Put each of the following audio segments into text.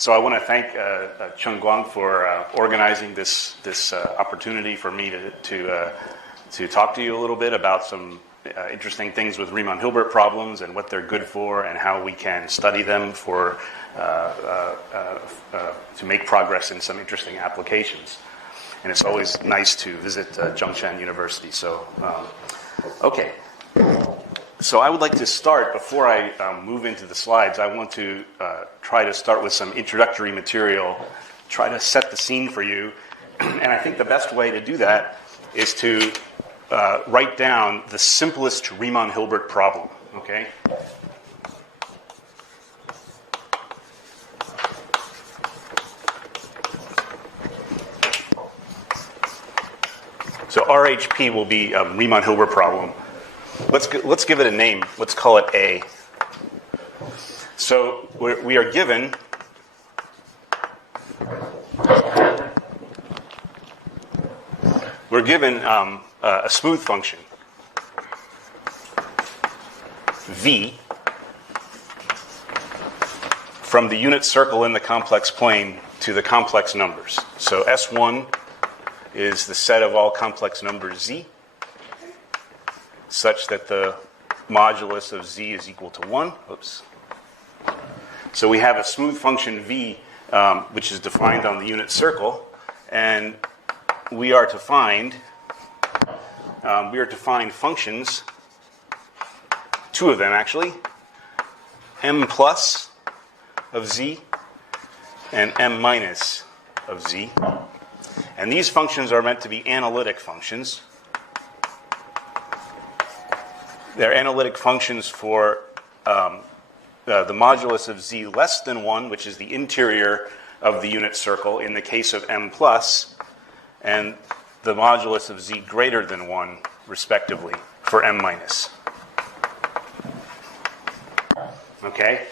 So I want to thank Chung Guang for organizing this opportunity for me to talk to you a little bit about some interesting things with Riemann-Hilbert problems and what they're good for and how we can study them for to make progress in some interesting applications. And it's always nice to visit Zhongshan University. So, okay. So I would like to start, before I move into the slides, I want to try to start with some introductory material, try to set the scene for you. And I think the best way to do that is to write down the simplest Riemann-Hilbert problem, okay? So RHP will be a Riemann-Hilbert problem. Let's give it a name. Let's call it A. So we are given a smooth function V from the unit circle in the complex plane to the complex numbers. So S1 is the set of all complex numbers Z, such that the modulus of Z is equal to 1. Oops. So we have a smooth function V, which is defined on the unit circle, and we are to find functions, two of them actually, m plus of Z and m minus of Z. And these functions are meant to be analytic functions. They're analytic functions for the modulus of Z less than 1, which is the interior of the unit circle in the case of m plus, and the modulus of Z greater than 1, respectively, for m minus. Okay?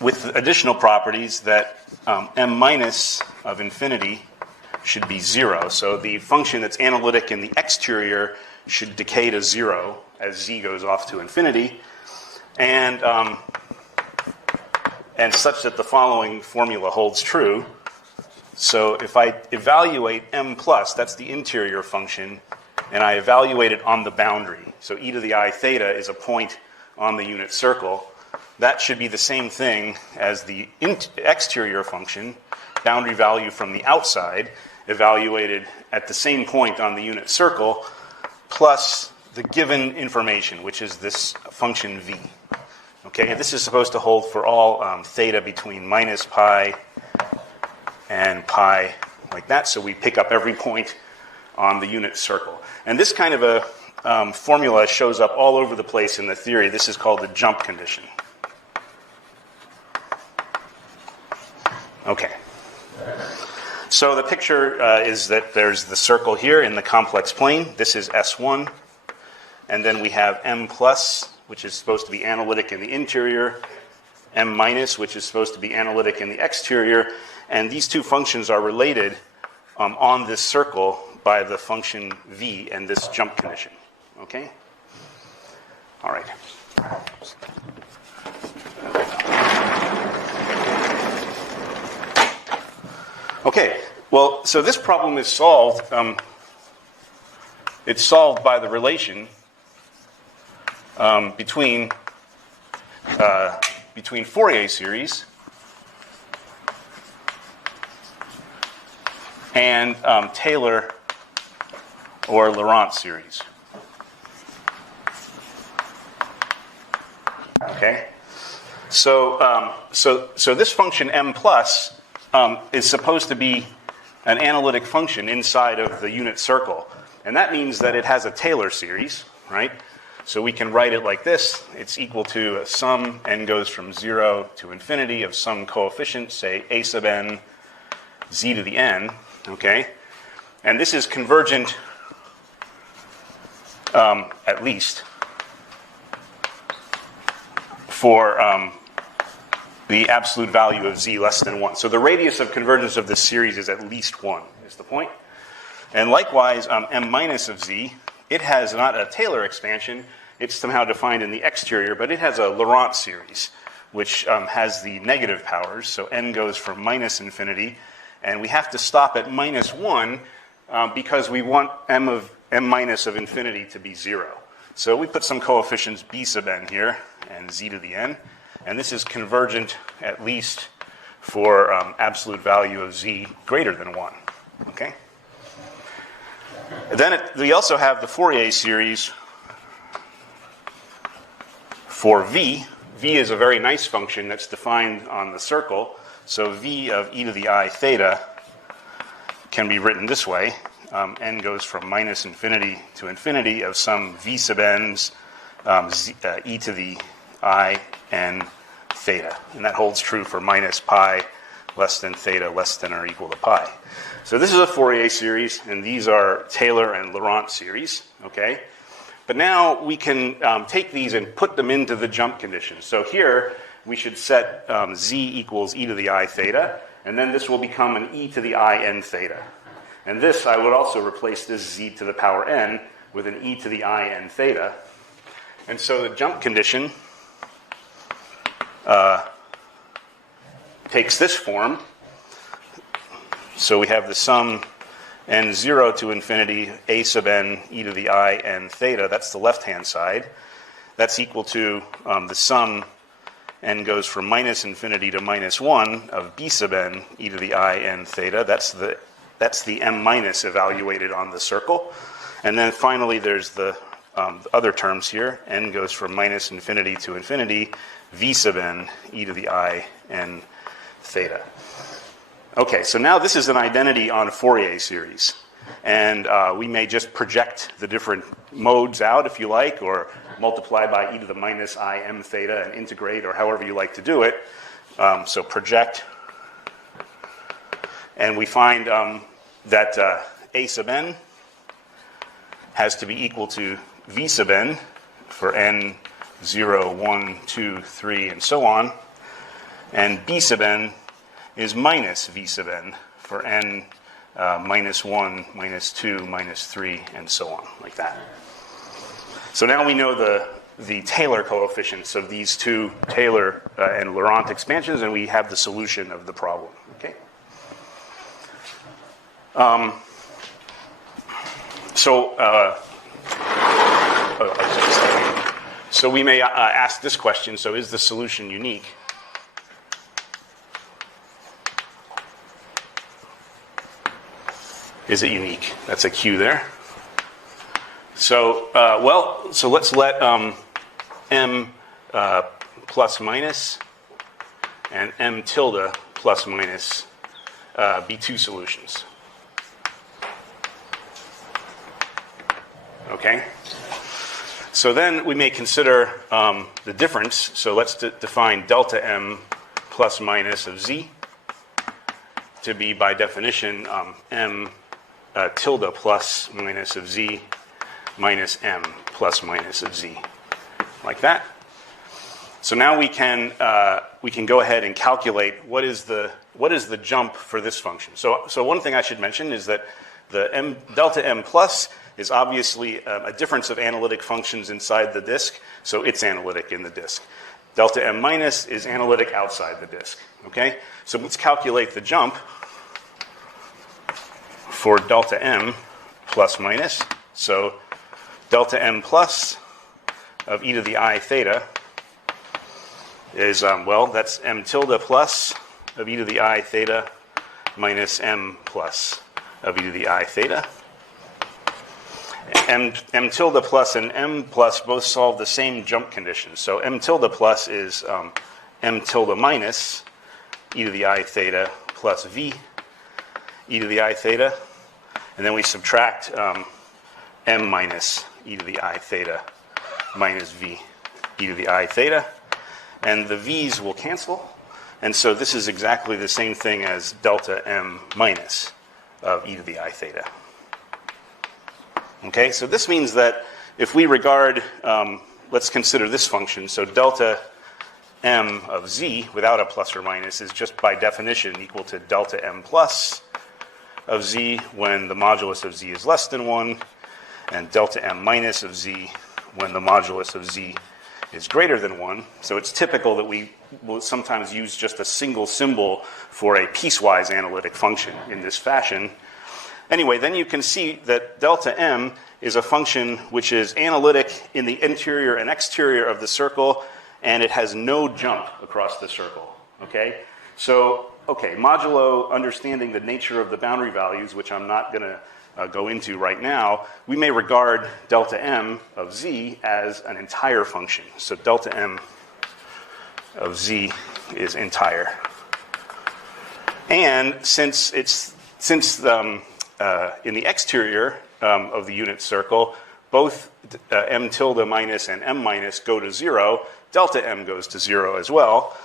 With additional properties that m minus of infinity should be 0. So the function that's analytic in the exterior should decay to 0 as Z goes off to infinity, and such that the following formula holds true. So if I evaluate m plus, that's the interior function, and I evaluate it on the boundary. So e to the I theta is a point on the unit circle. That should be the same thing as the exterior function, boundary value from the outside, evaluated at the same point on the unit circle, plus the given information, which is this function V. Okay, and this is supposed to hold for all theta between minus pi and pi, like that. So we pick up every point on the unit circle. And this kind of a formula shows up all over the place in the theory. This is called the jump condition. Okay. So the picture is that there's the circle here in the complex plane. This is S1. And then we have m plus, which is supposed to be analytic in the interior, m minus, which is supposed to be analytic in the exterior. And these two functions are related on this circle by the function V and this jump condition. Okay? All right. Okay, well, so this problem is solved. It's solved by the relation between Fourier series and Taylor or Laurent series. Okay, so this function m plus is supposed to be an analytic function inside of the unit circle. And that means that it has a Taylor series, right? So we can write it like this. It's equal to a sum, n goes from 0 to infinity, of some coefficient, say a sub n, z to the n, okay? And this is convergent, at least, for the absolute value of z less than 1. So the radius of convergence of this series is at least 1, is the point. And likewise, m minus of z, it has not a Taylor expansion. It's somehow defined in the exterior, but it has a Laurent series, which has the negative powers. So n goes from minus infinity, and we have to stop at minus 1 because we want m minus of infinity to be 0. So we put some coefficients b sub n here, and z to the n, and this is convergent at least for absolute value of z greater than 1. Okay? Then we also have the Fourier series for v. V is a very nice function that's defined on the circle. So v of e to the I theta can be written this way. N goes from minus infinity to infinity of some v sub n's e to the I n theta. And that holds true for minus pi less than theta less than or equal to pi. So this is a Fourier series, and these are Taylor and Laurent series. Okay? But now we can take these and put them into the jump conditions. So here we should set z equals e to the I theta, and then this will become an e to the I n theta. And this, I would also replace this z to the power n with an e to the I n theta. And so the jump condition takes this form. So we have the sum n0 to infinity a sub n e to the I n theta. That's the left-hand side. That's equal to the sum n goes from minus infinity to minus 1 of b sub n e to the I n theta. That's the m minus evaluated on the circle. And then finally there's the other terms here. N goes from minus infinity to infinity v sub n e to the I n theta. Okay, so now this is an identity on a Fourier series. And we may just project the different modes out, if you like, or multiply by e to the minus I m theta and integrate, or however you like to do it. So project. And we find that a sub n has to be equal to v sub n for n 0, 1, 2, 3, and so on. And b sub n is minus v sub n for n minus 1, minus 2, minus 3, and so on, like that. So now we know the Taylor coefficients of these two Taylor and Laurent expansions, and we have the solution of the problem. Okay. So we may ask this question, so is the solution unique? Is it unique? That's a Q there. So, so let's let m plus minus and m tilde plus minus be two solutions. Okay? So then we may consider the difference. So let's define delta m plus minus of z to be, by definition, m tilde plus minus of z minus m plus minus of z, like that. So now we can go ahead and calculate what is the jump for this function. So one thing I should mention is that the delta m plus is obviously a difference of analytic functions inside the disk, so it's analytic in the disk. Delta m minus is analytic outside the disk. Okay, so let's calculate the jump for delta m plus minus. So delta m plus of e to the I theta is, that's m tilde plus of e to the I theta minus m plus of e to the I theta. M tilde plus and m plus both solve the same jump condition. So m tilde plus is m tilde minus e to the I theta plus v e to the I theta. And then we subtract m minus e to the I theta minus v e to the I theta. And the v's will cancel. And so this is exactly the same thing as delta m minus of e to the I theta. Okay, so this means that if we regard, let's consider this function. So delta m of z without a plus or minus is just by definition equal to delta m plus of z when the modulus of z is less than 1, and delta m minus of z when the modulus of z is greater than 1. So it's typical that we will sometimes use just a single symbol for a piecewise analytic function in this fashion. Anyway, then you can see that delta m is a function which is analytic in the interior and exterior of the circle, and it has no jump across the circle. Okay? So, modulo understanding the nature of the boundary values, which I'm not going to go into right now, we may regard delta m of z as an entire function. So delta m of z is entire. And since in the exterior of the unit circle, both m tilde minus and m minus go to 0, delta m goes to 0 as well.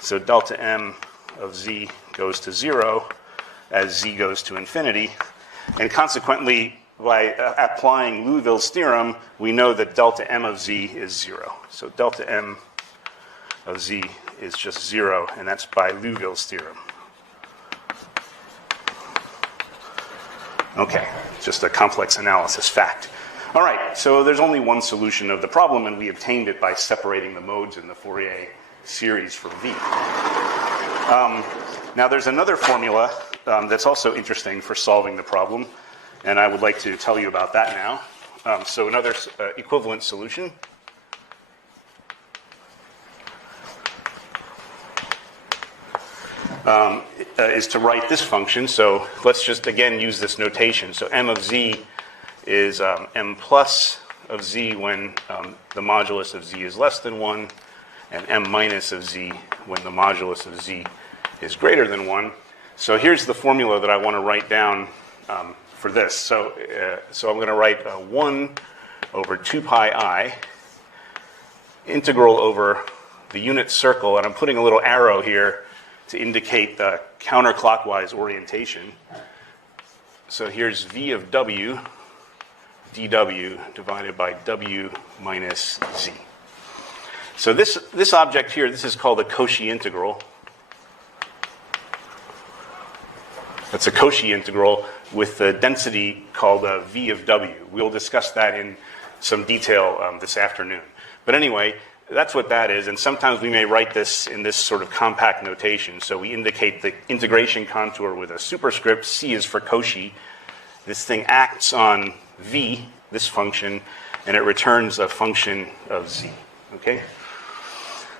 So delta m of z goes to 0 as z goes to infinity. And consequently, by applying Liouville's theorem, we know that delta m of z is 0. So delta m of z is just 0, and that's by Liouville's theorem. Okay, just a complex analysis fact. All right, so there's only one solution of the problem, and we obtained it by separating the modes in the Fourier series from V. Now, there's another formula that's also interesting for solving the problem, and I would like to tell you about that now. So another equivalent solution is to write this function. So let's just, again, use this notation. So m of z is m plus of z when the modulus of z is less than 1, and m minus of z when the modulus of z is greater than 1. So here's the formula that I want to write down for this. So I'm going to write 1 over 2 pi I integral over the unit circle, and I'm putting a little arrow here to indicate the counterclockwise orientation. So here's v of w dw divided by w minus z. So this object here, this is called a Cauchy integral. That's a Cauchy integral with the density called v of w. We'll discuss that in some detail this afternoon. But anyway, that's what that is, and sometimes we may write this in this sort of compact notation. So we indicate the integration contour with a superscript. C is for Cauchy. This thing acts on v, this function, and it returns a function of z. Okay?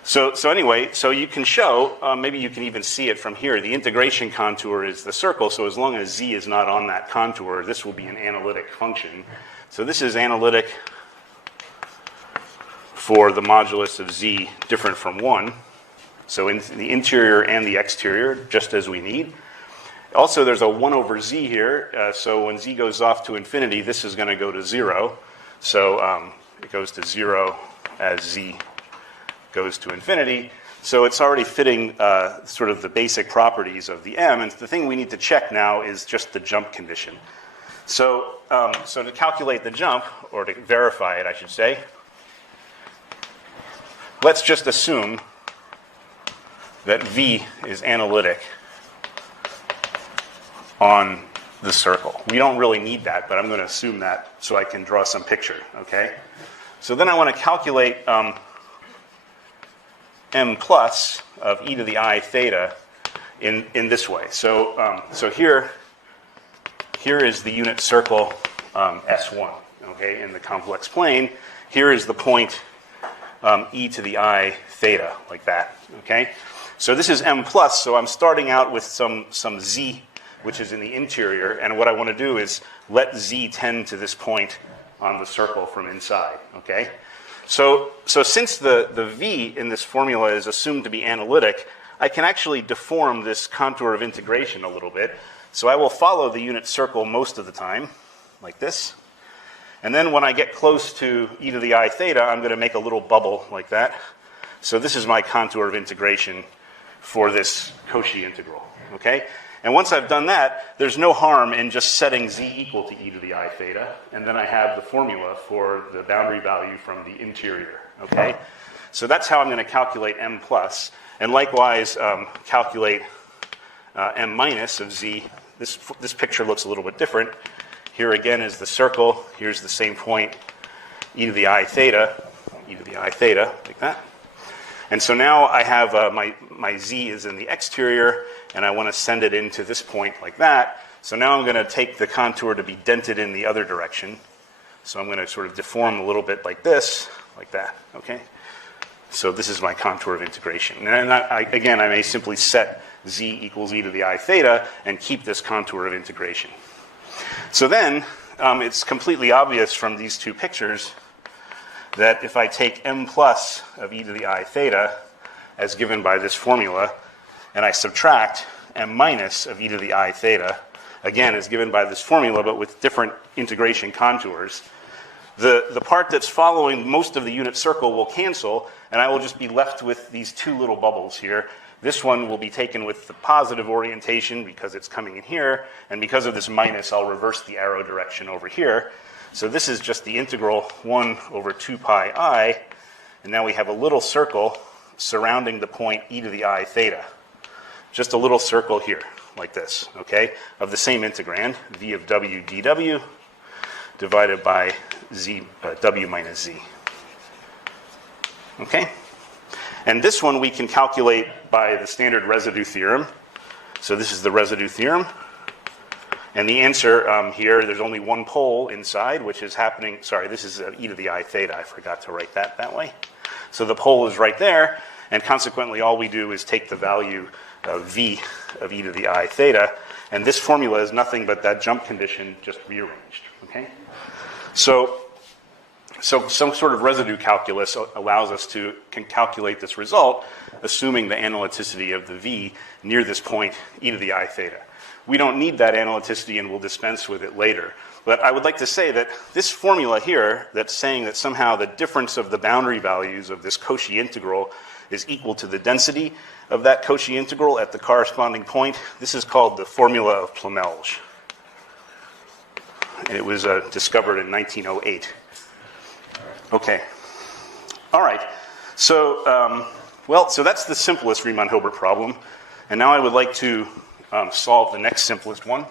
So anyway, so you can show, maybe you can even see it from here, the integration contour is the circle, so as long as z is not on that contour, this will be an analytic function. So this is analytic for the modulus of z different from 1. So in the interior and the exterior, just as we need. Also, there's a 1 over z here, so when z goes off to infinity, this is going to go to 0. So it goes to 0 as z goes to infinity. So it's already fitting sort of the basic properties of the m, and the thing we need to check now is just the jump condition. So to calculate the jump, or to verify it, I should say, let's just assume that v is analytic on the circle. We don't really need that, but I'm going to assume that so I can draw some picture, okay? So then I want to calculate m plus of e to the I theta in this way. So here is the unit circle S1, okay, in the complex plane. Here is the point e to the I theta, like that, okay? So this is m plus, so I'm starting out with some z, which is in the interior, and what I want to do is let z tend to this point on the circle from inside, okay? So since the v in this formula is assumed to be analytic, I can actually deform this contour of integration a little bit. So I will follow the unit circle most of the time, like this. And then when I get close to e to the I theta, I'm going to make a little bubble like that. So this is my contour of integration for this Cauchy integral, okay? And once I've done that, there's no harm in just setting z equal to e to the I theta, and then I have the formula for the boundary value from the interior, okay? So that's how I'm going to calculate m plus, and likewise calculate m minus of z. This picture looks a little bit different. Here again is the circle. Here's the same point, e to the I theta, e to the I theta, like that. And so now I have my z is in the exterior, and I want to send it into this point like that. So now I'm going to take the contour to be dented in the other direction. So I'm going to sort of deform a little bit like this, like that, okay? So this is my contour of integration. And again, I may simply set z equals e to the I theta and keep this contour of integration. So then it's completely obvious from these two pictures that if I take m plus of e to the I theta as given by this formula, and I subtract m minus of e to the I theta, again as given by this formula but with different integration contours, the part that's following most of the unit circle will cancel, and I will just be left with these two little bubbles here. This one will be taken with the positive orientation because it's coming in here, and because of this minus, I'll reverse the arrow direction over here. So this is just the integral 1 over 2 pi I, and now we have a little circle surrounding the point e to the I theta. Just a little circle here, like this, okay, of the same integrand, v of w dw, divided by w minus z. Okay? And this one we can calculate by the standard residue theorem. So this is the residue theorem. And the answer here, there's only one pole inside, which is happening, sorry, this is e to the I theta. I forgot to write that way. So the pole is right there, and consequently all we do is take the value of v of e to the I theta, and this formula is nothing but that jump condition just rearranged, okay? So some sort of residue calculus allows us to calculate this result, assuming the analyticity of the v near this point, e to the I theta. We don't need that analyticity, and we'll dispense with it later. But I would like to say that this formula here, that's saying that somehow the difference of the boundary values of this Cauchy integral is equal to the density of that Cauchy integral at the corresponding point, this is called the formula of Plamelge. And it was discovered in 1908. Okay. All right. So, so that's the simplest Riemann-Hilbert problem. And now I would like to solve the next simplest one.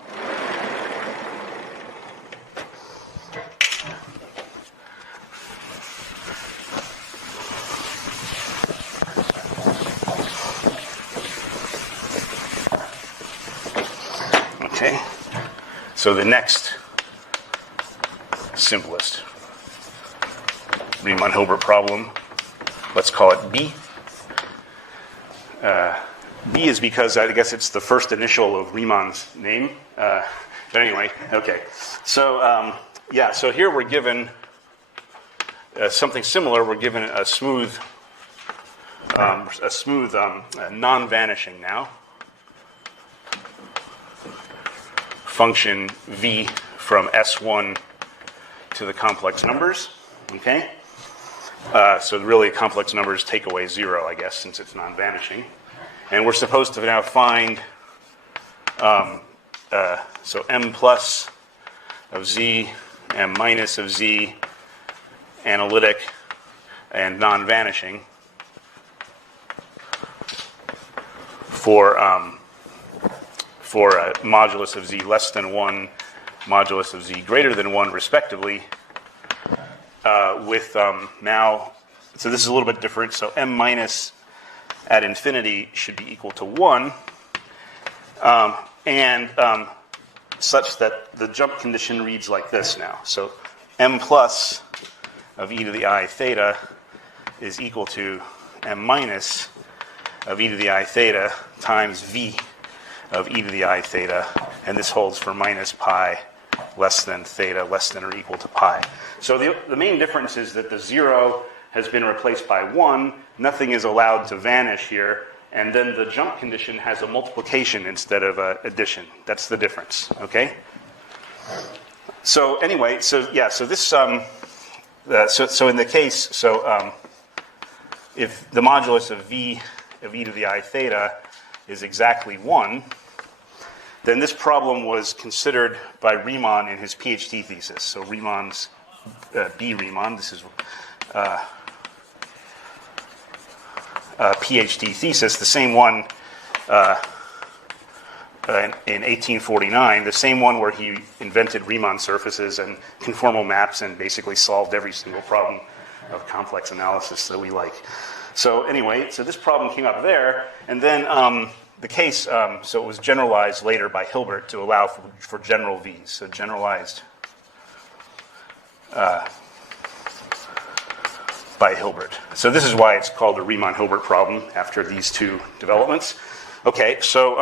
Okay. So the next simplest Riemann-Hilbert problem, let's call it B. B is because I guess it's the first initial of Riemann's name. But anyway, okay. So so here we're given something similar. We're given a smooth non-vanishing now function v from S1 to the complex numbers. Okay. So really, complex numbers take away 0, I guess, since it's non-vanishing. And we're supposed to now find, so m plus of z, m minus of z, analytic, and non-vanishing for modulus of z less than 1, modulus of z greater than 1, respectively, with now, so this is a little bit different. So m minus at infinity should be equal to 1, and such that the jump condition reads like this now. So m plus of e to the I theta is equal to m minus of e to the I theta times v of e to the I theta, and this holds for minus pi less than theta less than or equal to pi. So the main difference is that the 0 has been replaced by 1, nothing is allowed to vanish here, and then the jump condition has a multiplication instead of addition. That's the difference, okay? So anyway, so this, so in the case, if the modulus of v of e to the I theta is exactly 1, then this problem was considered by Riemann in his PhD thesis. So Riemann's, B. Riemann, this is PhD thesis, the same one in 1849, the same one where he invented Riemann surfaces and conformal maps and basically solved every single problem of complex analysis that we like. So anyway, so this problem came up there, and then the case, so it was generalized later by Hilbert to allow for general V's, so generalized by Hilbert. So this is why it's called the Riemann-Hilbert problem after these two developments. Okay, so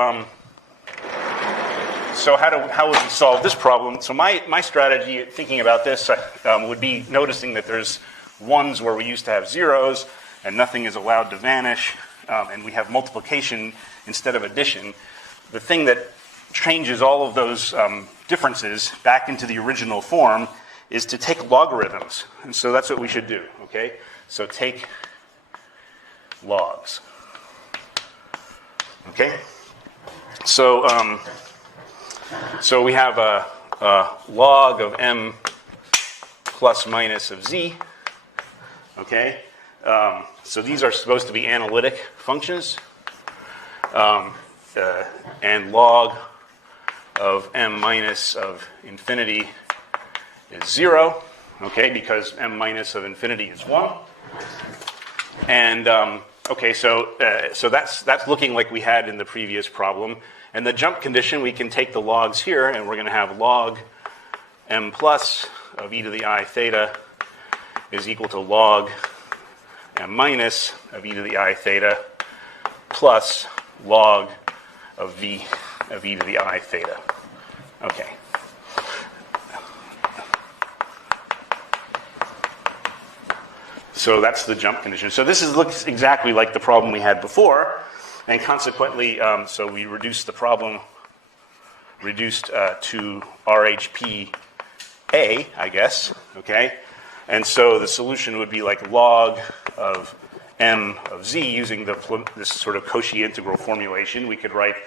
how would we solve this problem? So my strategy, thinking about this, would be noticing that there's ones where we used to have zeros, and nothing is allowed to vanish, and we have multiplication instead of addition. The thing that changes all of those differences back into the original form is to take logarithms. And so that's what we should do, okay? So take logs. Okay? So we have a log of m plus minus of z, okay? So these are supposed to be analytic functions. And log of m minus of infinity is 0, okay, because m minus of infinity is 1. And, okay, so that's looking like we had in the previous problem. And the jump condition, we can take the logs here, and we're going to have log m plus of e to the I theta is equal to log m minus of e to the I theta plus log of v of e to the I theta. Okay. So that's the jump condition. So this looks exactly like the problem we had before, and consequently, so we reduced the problem, to RHP A, I guess, okay? And so the solution would be like log of m of z using this sort of Cauchy integral formulation. We could write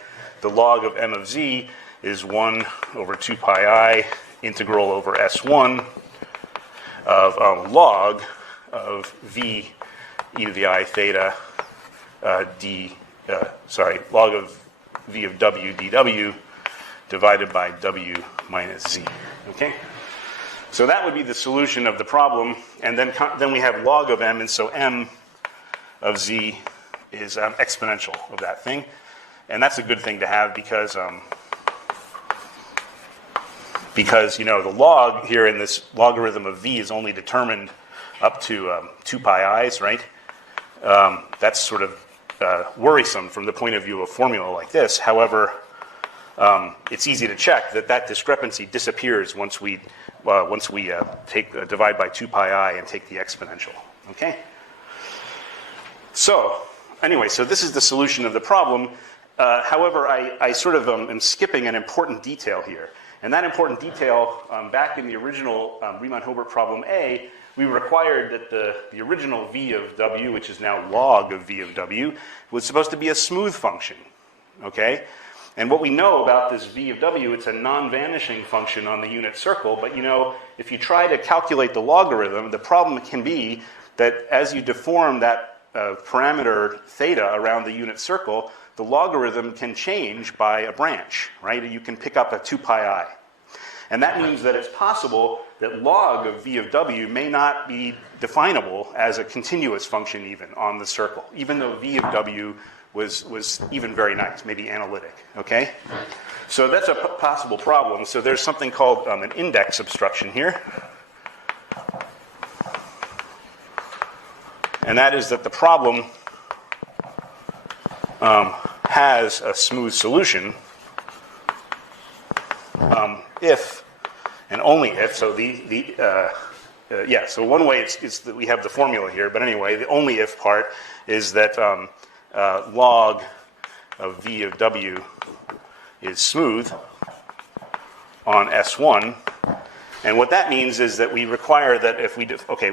the log of m of z is 1 over 2 pi I integral over S1 of log of v e to the I theta log of v of w dw divided by w minus z, okay? So that would be the solution of the problem, and then we have log of m, and so m of z is exponential of that thing, and that's a good thing to have because you know the log here in this logarithm of v is only determined up to 2 pi i's, right? That's sort of worrisome from the point of view of a formula like this. However, it's easy to check that discrepancy disappears once we divide by 2 pi I and take the exponential. Okay. So anyway, so this is the solution of the problem. However, I sort of am skipping an important detail here, and that important detail back in the original Riemann-Hilbert problem A, we required that the original v of w, which is now log of v of w, was supposed to be a smooth function. Okay. And what we know about this v of w, it's a non-vanishing function on the unit circle, but you know, if you try to calculate the logarithm, the problem can be that as you deform that parameter theta around the unit circle, the logarithm can change by a branch, right? You can pick up a 2 pi I. And that means that it's possible that log of v of w may not be definable as a continuous function even on the circle, even though v of w was even very nice, maybe analytic, okay? So that's a possible problem. So there's something called an index obstruction here. And that is that the problem has a smooth solution if and only if, so so one way it's that we have the formula here, but anyway, the only if part is that log of v of w is smooth on S1. And what that means is that we require that if we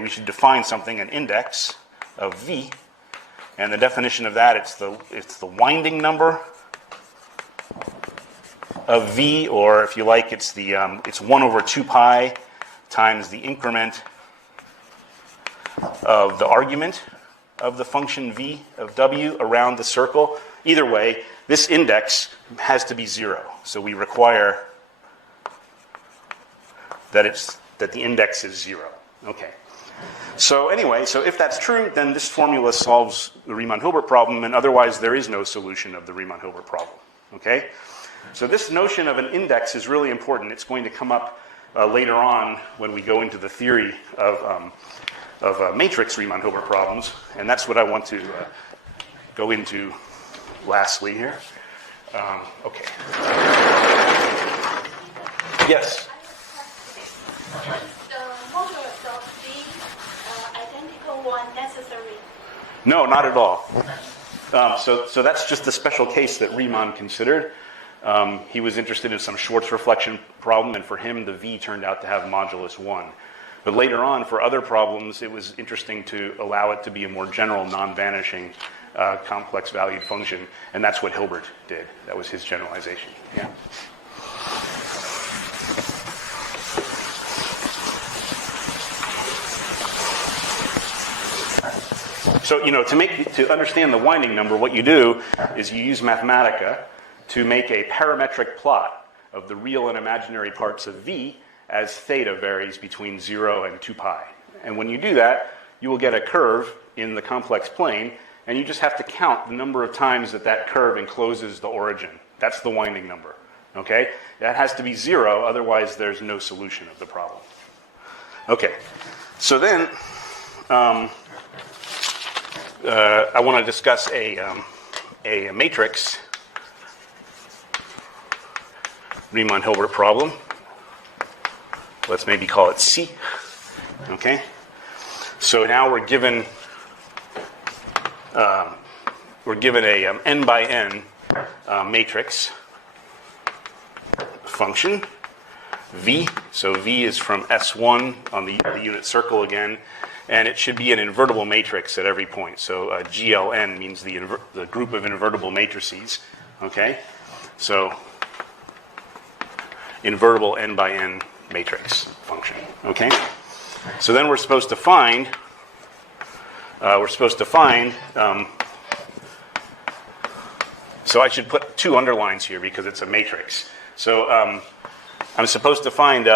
should define something, an index of v, and the definition of that, it's the winding number of v, or if you like, it's 1 over 2 pi times the increment of the argument of the function v of w around the circle. Either way, this index has to be 0. So we require that the index is 0. Okay. So anyway, so if that's true, then this formula solves the Riemann-Hilbert problem, and otherwise there is no solution of the Riemann-Hilbert problem. Okay? So this notion of an index is really important. It's going to come up later on when we go into the theory of matrix Riemann-Hilbert problems, and that's what I want to go into lastly here. Okay. Yes? Is the modulus of the identical one necessary? No, not at all. So that's just the special case that Riemann considered. He was interested in some Schwartz reflection problem, and for him, the V turned out to have modulus 1. But later on, for other problems, it was interesting to allow it to be a more general, non-vanishing, complex valued function, and that's what Hilbert did. That was his generalization. Yeah. So, to understand the winding number, what you do is you use Mathematica to make a parametric plot of the real and imaginary parts of V as theta varies between 0 and 2 pi. And when you do that, you will get a curve in the complex plane, and you just have to count the number of times that curve encloses the origin. That's the winding number. Okay? That has to be 0, otherwise there's no solution of the problem. Okay. So then, I want to discuss a matrix Riemann-Hilbert problem. Let's maybe call it C. Okay. So now we're given a n by n matrix function V. So V is from S1 on the unit circle again, and it should be an invertible matrix at every point. So GLN means the group of invertible matrices. Okay. So invertible n by n matrix function. Okay. So then we're supposed to find. So I should put 2 underlines here because it's a matrix. So I'm supposed to find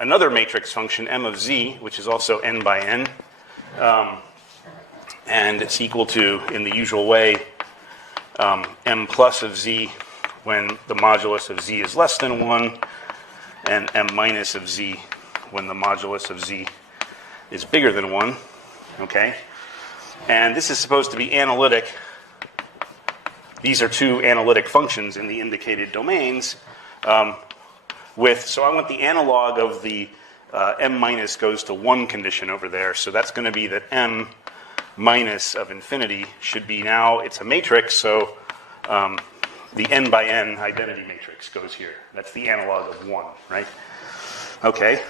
another matrix function, m of z, which is also n by n. And it's equal to, in the usual way, m plus of z when the modulus of z is less than 1, and m minus of z when the modulus of z is bigger than 1. Okay? And this is supposed to be analytic. These are 2 analytic functions in the indicated domains. So I want the analog of the m minus goes to 1 condition over there. So that's going to be that m minus of infinity should be now, it's a matrix, so the n by n identity matrix goes here. That's the analog of 1, right? Okay.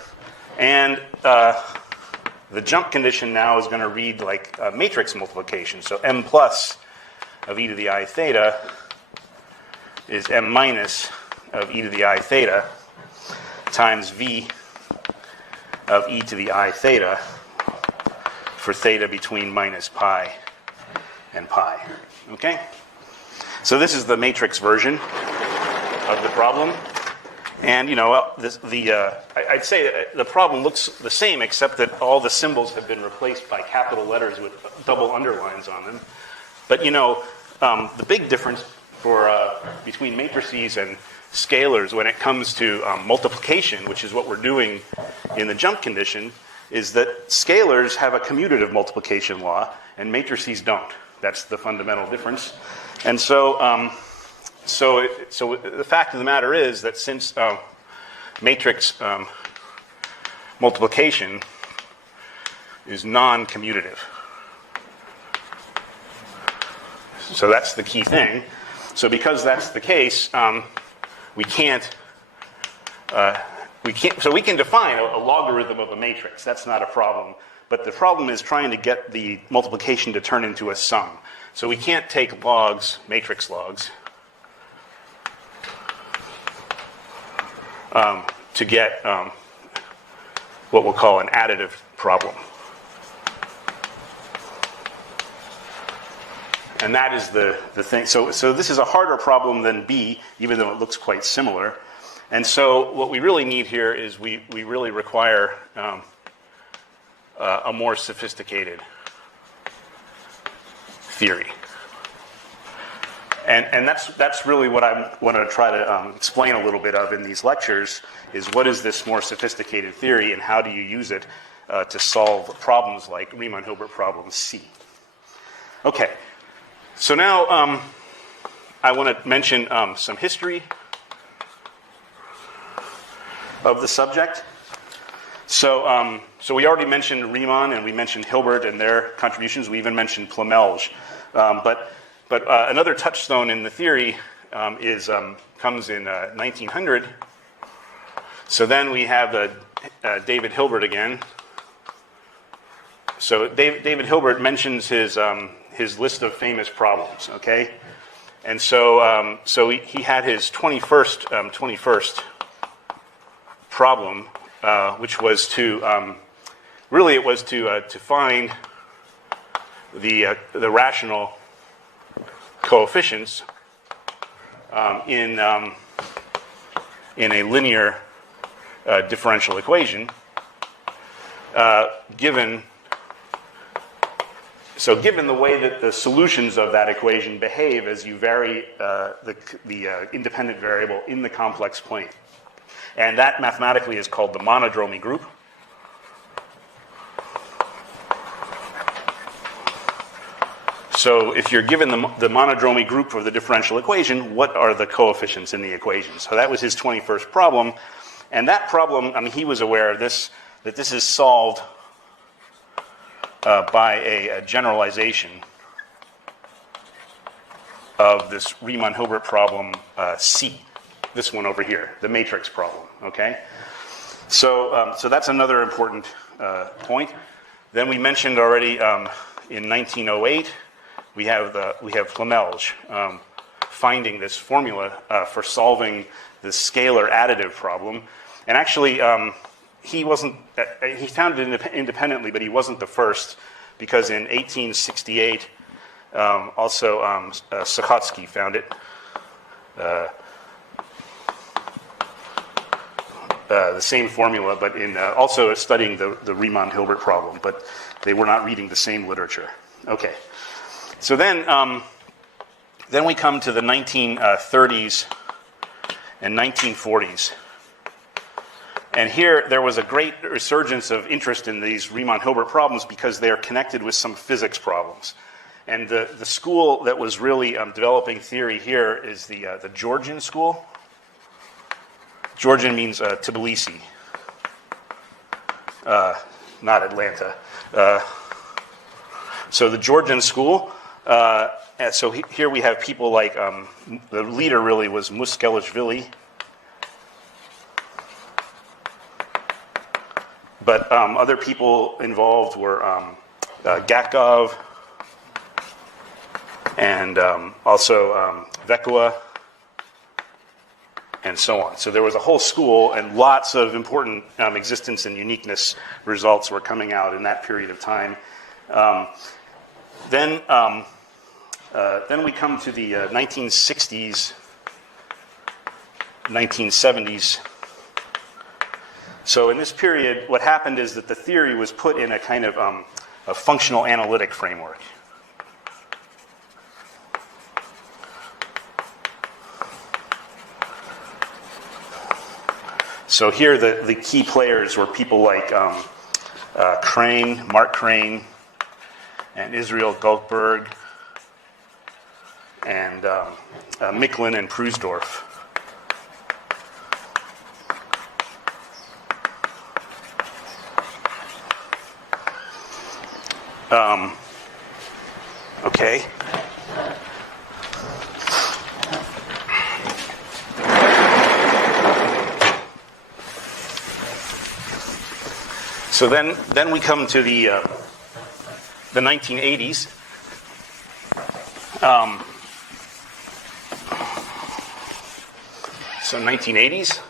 And the jump condition now is going to read like matrix multiplication. So m plus of e to the I theta is m minus of e to the I theta times v of e to the I theta for theta between minus pi and pi. Okay? So this is the matrix version of the problem. And, I'd say the problem looks the same, except that all the symbols have been replaced by capital letters with double underlines on them. But, the big difference between matrices and scalars when it comes to multiplication, which is what we're doing in the jump condition, is that scalars have a commutative multiplication law and matrices don't. That's the fundamental difference. And so the fact of the matter is that since matrix multiplication is non-commutative, so that's the key thing. So because that's the case, we can define a logarithm of a matrix. That's not a problem. But the problem is trying to get the multiplication to turn into a sum. So we can't take logs, matrix logs, to get what we'll call an additive problem. And that is the thing. So this is a harder problem than B, even though it looks quite similar. And so what we really need here is we really require a more sophisticated theory. And that's really what I want to try to explain a little bit of in these lectures, is what is this more sophisticated theory and how do you use it to solve problems like Riemann-Hilbert problem C. Okay, so now I want to mention some history of the subject. So we already mentioned Riemann and we mentioned Hilbert and their contributions. We even mentioned Plamelge. But another touchstone in the theory comes in 1900. So then we have David Hilbert again. So David Hilbert mentions his list of famous problems. Okay, and so he had his 21st problem, which was to to find the rational coefficients in a linear differential equation, given the way that the solutions of that equation behave as you vary the independent variable in the complex plane. And that mathematically is called the monodromy group. So if you're given the monodromy group of the differential equation, what are the coefficients in the equation? So that was his 21st problem. And that problem, I mean, he was aware of this, that this is solved by a generalization of this Riemann-Hilbert problem C, this one over here, the matrix problem, okay? So that's another important point. Then we mentioned already in 1908, we have Plamelge finding this formula for solving the scalar additive problem. And actually, he found it independently, but he wasn't the first, because in 1868, also Cauchy found it. The same formula, but in also studying the Riemann-Hilbert problem, but they were not reading the same literature. Okay. So then we come to the 1930s and 1940s. And here there was a great resurgence of interest in these Riemann-Hilbert problems because they are connected with some physics problems. And the school that was really developing theory here is the Georgian school. Georgian means Tbilisi, not Atlanta. So the Georgian school. So here we have people like, the leader really was Muskelishvili. But other people involved were Gatkov and also Vekua and so on. So there was a whole school, and lots of important existence and uniqueness results were coming out in that period of time. Then we come to the 1960s, 1970s. So in this period, what happened is that the theory was put in a kind of a functional analytic framework. So here the key players were people like Crane, Mark Crane, and Israel Goldberg, and Micklin and Prusdorf. Okay. So then we come to the 1980s. So 1980s.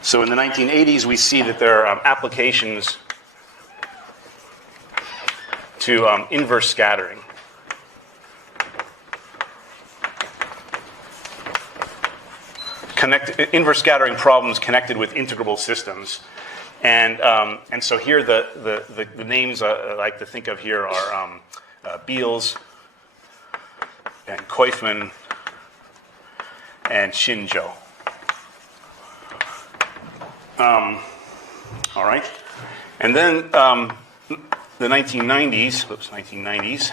So in the 1980s, we see that there are applications to inverse scattering. Inverse scattering problems connected with integrable systems. And so here the names I like to think of here are Beals and Koifman and Shinjo. All right. And then the 1990s.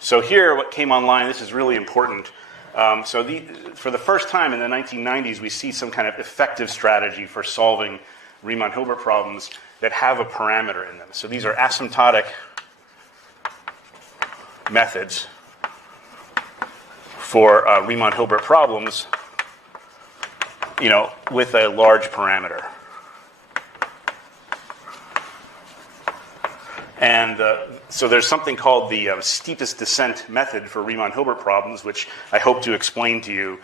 So here what came online, this is really important. For the first time in the 1990s, we see some kind of effective strategy for solving Riemann-Hilbert problems that have a parameter in them. So these are asymptotic methods for Riemann-Hilbert problems, with a large parameter. And so there's something called the steepest descent method for Riemann-Hilbert problems, which I hope to explain to you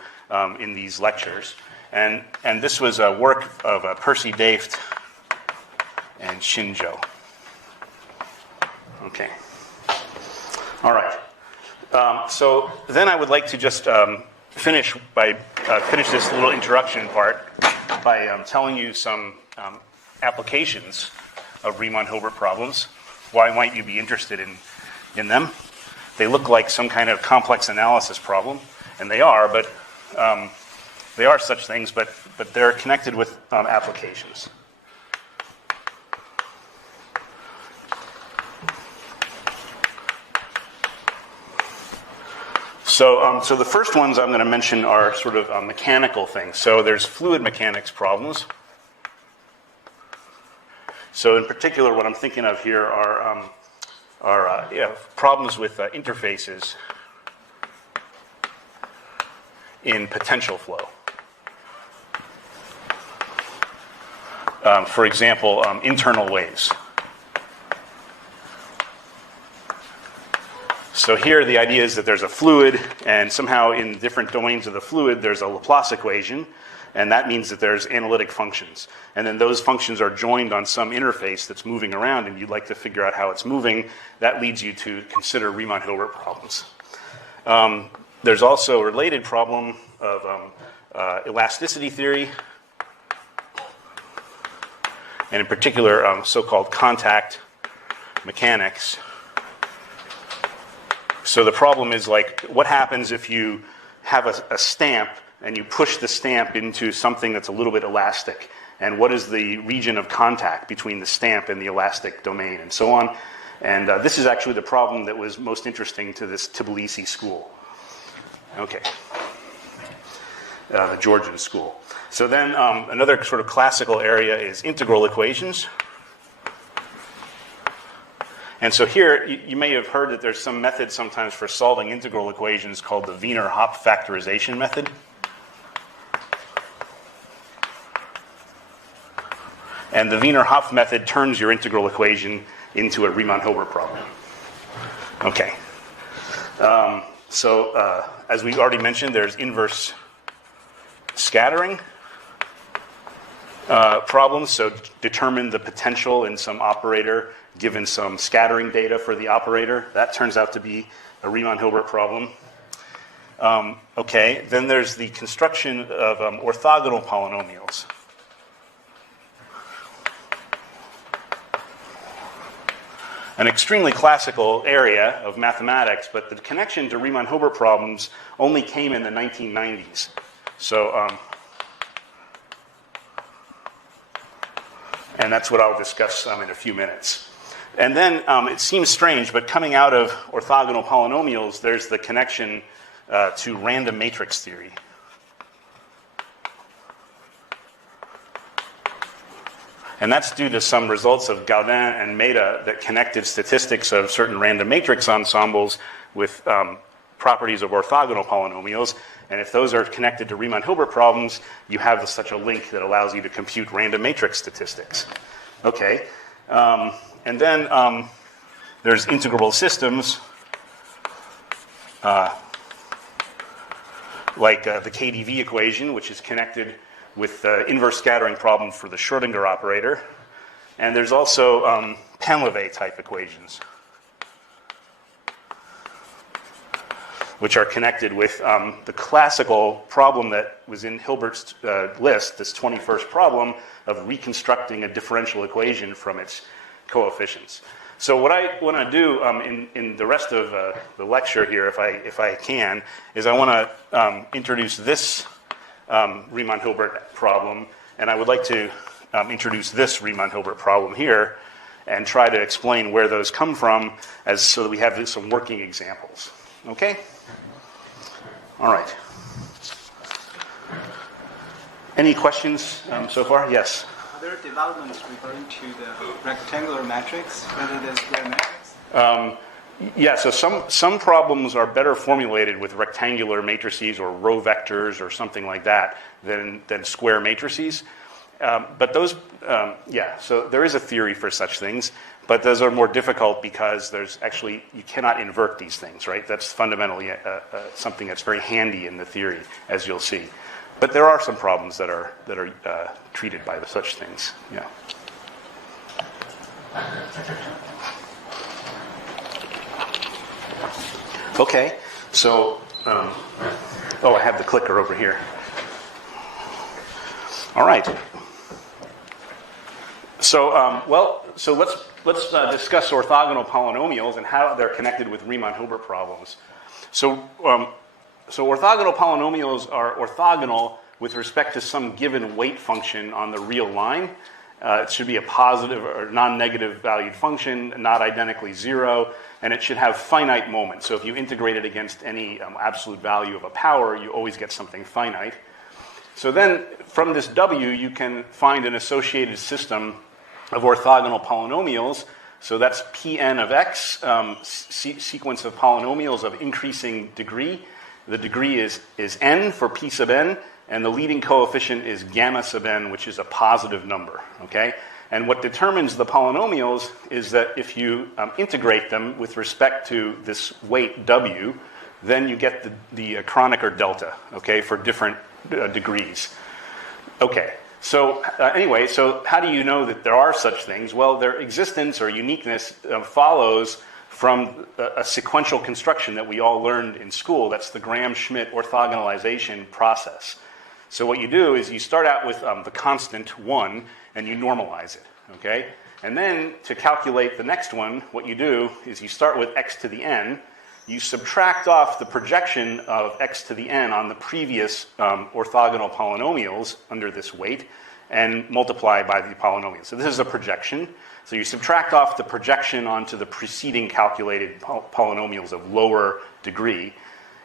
in these lectures. And this was a work of Percy Daift and Shinjo. Okay. All right. So then I would like to just finish this little introduction part by telling you some applications of Riemann-Hilbert problems. Why might you be interested in them? They look like some kind of complex analysis problem, and they are, but they are such things, but they're connected with applications. So the first ones I'm going to mention are sort of mechanical things. So there's fluid mechanics problems. So in particular, what I'm thinking of here are problems with interfaces in potential flow. For example, internal waves. So here the idea is that there's a fluid, and somehow in different domains of the fluid there's a Laplace equation, and that means that there's analytic functions. And then those functions are joined on some interface that's moving around, and you'd like to figure out how it's moving. That leads you to consider Riemann-Hilbert problems. There's also a related problem of elasticity theory, and in particular so-called contact mechanics. So the problem is, like, what happens if you have a stamp and you push the stamp into something that's a little bit elastic? And what is the region of contact between the stamp and the elastic domain, and so on? And this is actually the problem that was most interesting to this Tbilisi school. Okay. The Georgian school. So then another sort of classical area is integral equations. And so here, you may have heard that there's some method sometimes for solving integral equations called the Wiener-Hopf factorization method. And the Wiener-Hopf method turns your integral equation into a Riemann-Hilbert problem. Okay. As we already mentioned, there's inverse scattering problems. So determine the potential in some operator given some scattering data for the operator. That turns out to be a Riemann-Hilbert problem. Okay, then there's the construction of orthogonal polynomials. An extremely classical area of mathematics, but the connection to Riemann-Hilbert problems only came in the 1990s. So, and that's what I'll discuss in a few minutes. And then it seems strange, but coming out of orthogonal polynomials, there's the connection to random matrix theory. And that's due to some results of Gaudin and Mehta that connected statistics of certain random matrix ensembles with properties of orthogonal polynomials. And if those are connected to Riemann-Hilbert problems, you have such a link that allows you to compute random matrix statistics. Okay. And then there's integrable systems, like the KdV equation, which is connected with the inverse scattering problem for the Schrödinger operator. And there's also Painlevé type equations. which are connected with the classical problem that was in Hilbert's list, this 21st problem of reconstructing a differential equation from its coefficients. So what I want to do in the rest of the lecture here, if I can, is I want to introduce this Riemann-Hilbert problem, and I would like to introduce this Riemann-Hilbert problem here and try to explain where those come from so that we have some working examples. Okay? All right. Any questions so far? Yes? Are there developments referring to the rectangular matrix rather than square matrix? Yeah, so some problems are better formulated with rectangular matrices or row vectors or something like that than square matrices. But those, so there is a theory for such things, but those are more difficult because you cannot invert these things, right? That's fundamentally something that's very handy in the theory, as you'll see. But there are some problems that are treated by such things, yeah. Okay, so, I have the clicker over here. All right. So, let's discuss orthogonal polynomials and how they're connected with Riemann-Hilbert problems. So orthogonal polynomials are orthogonal with respect to some given weight function on the real line. It should be a positive or non-negative valued function, not identically zero, and it should have finite moments. So if you integrate it against any absolute value of a power, you always get something finite. So then, from this W, you can find an associated system of orthogonal polynomials. So that's Pn of x, sequence of polynomials of increasing degree. The degree is n for P sub n, and the leading coefficient is gamma sub n, which is a positive number, okay? And what determines the polynomials is that if you integrate them with respect to this weight W, then you get the Kronecker delta, okay, for different degrees. Okay, so anyway, so how do you know that there are such things? Well, their existence or uniqueness follows from a sequential construction that we all learned in school. That's the Gram-Schmidt orthogonalization process. So what you do is you start out with the constant 1, and you normalize it, okay? And then to calculate the next one, what you do is you start with x to the n, you subtract off the projection of x to the n on the previous orthogonal polynomials under this weight, and multiply by the polynomial. So this is a projection. So you subtract off the projection onto the preceding calculated polynomials of lower degree,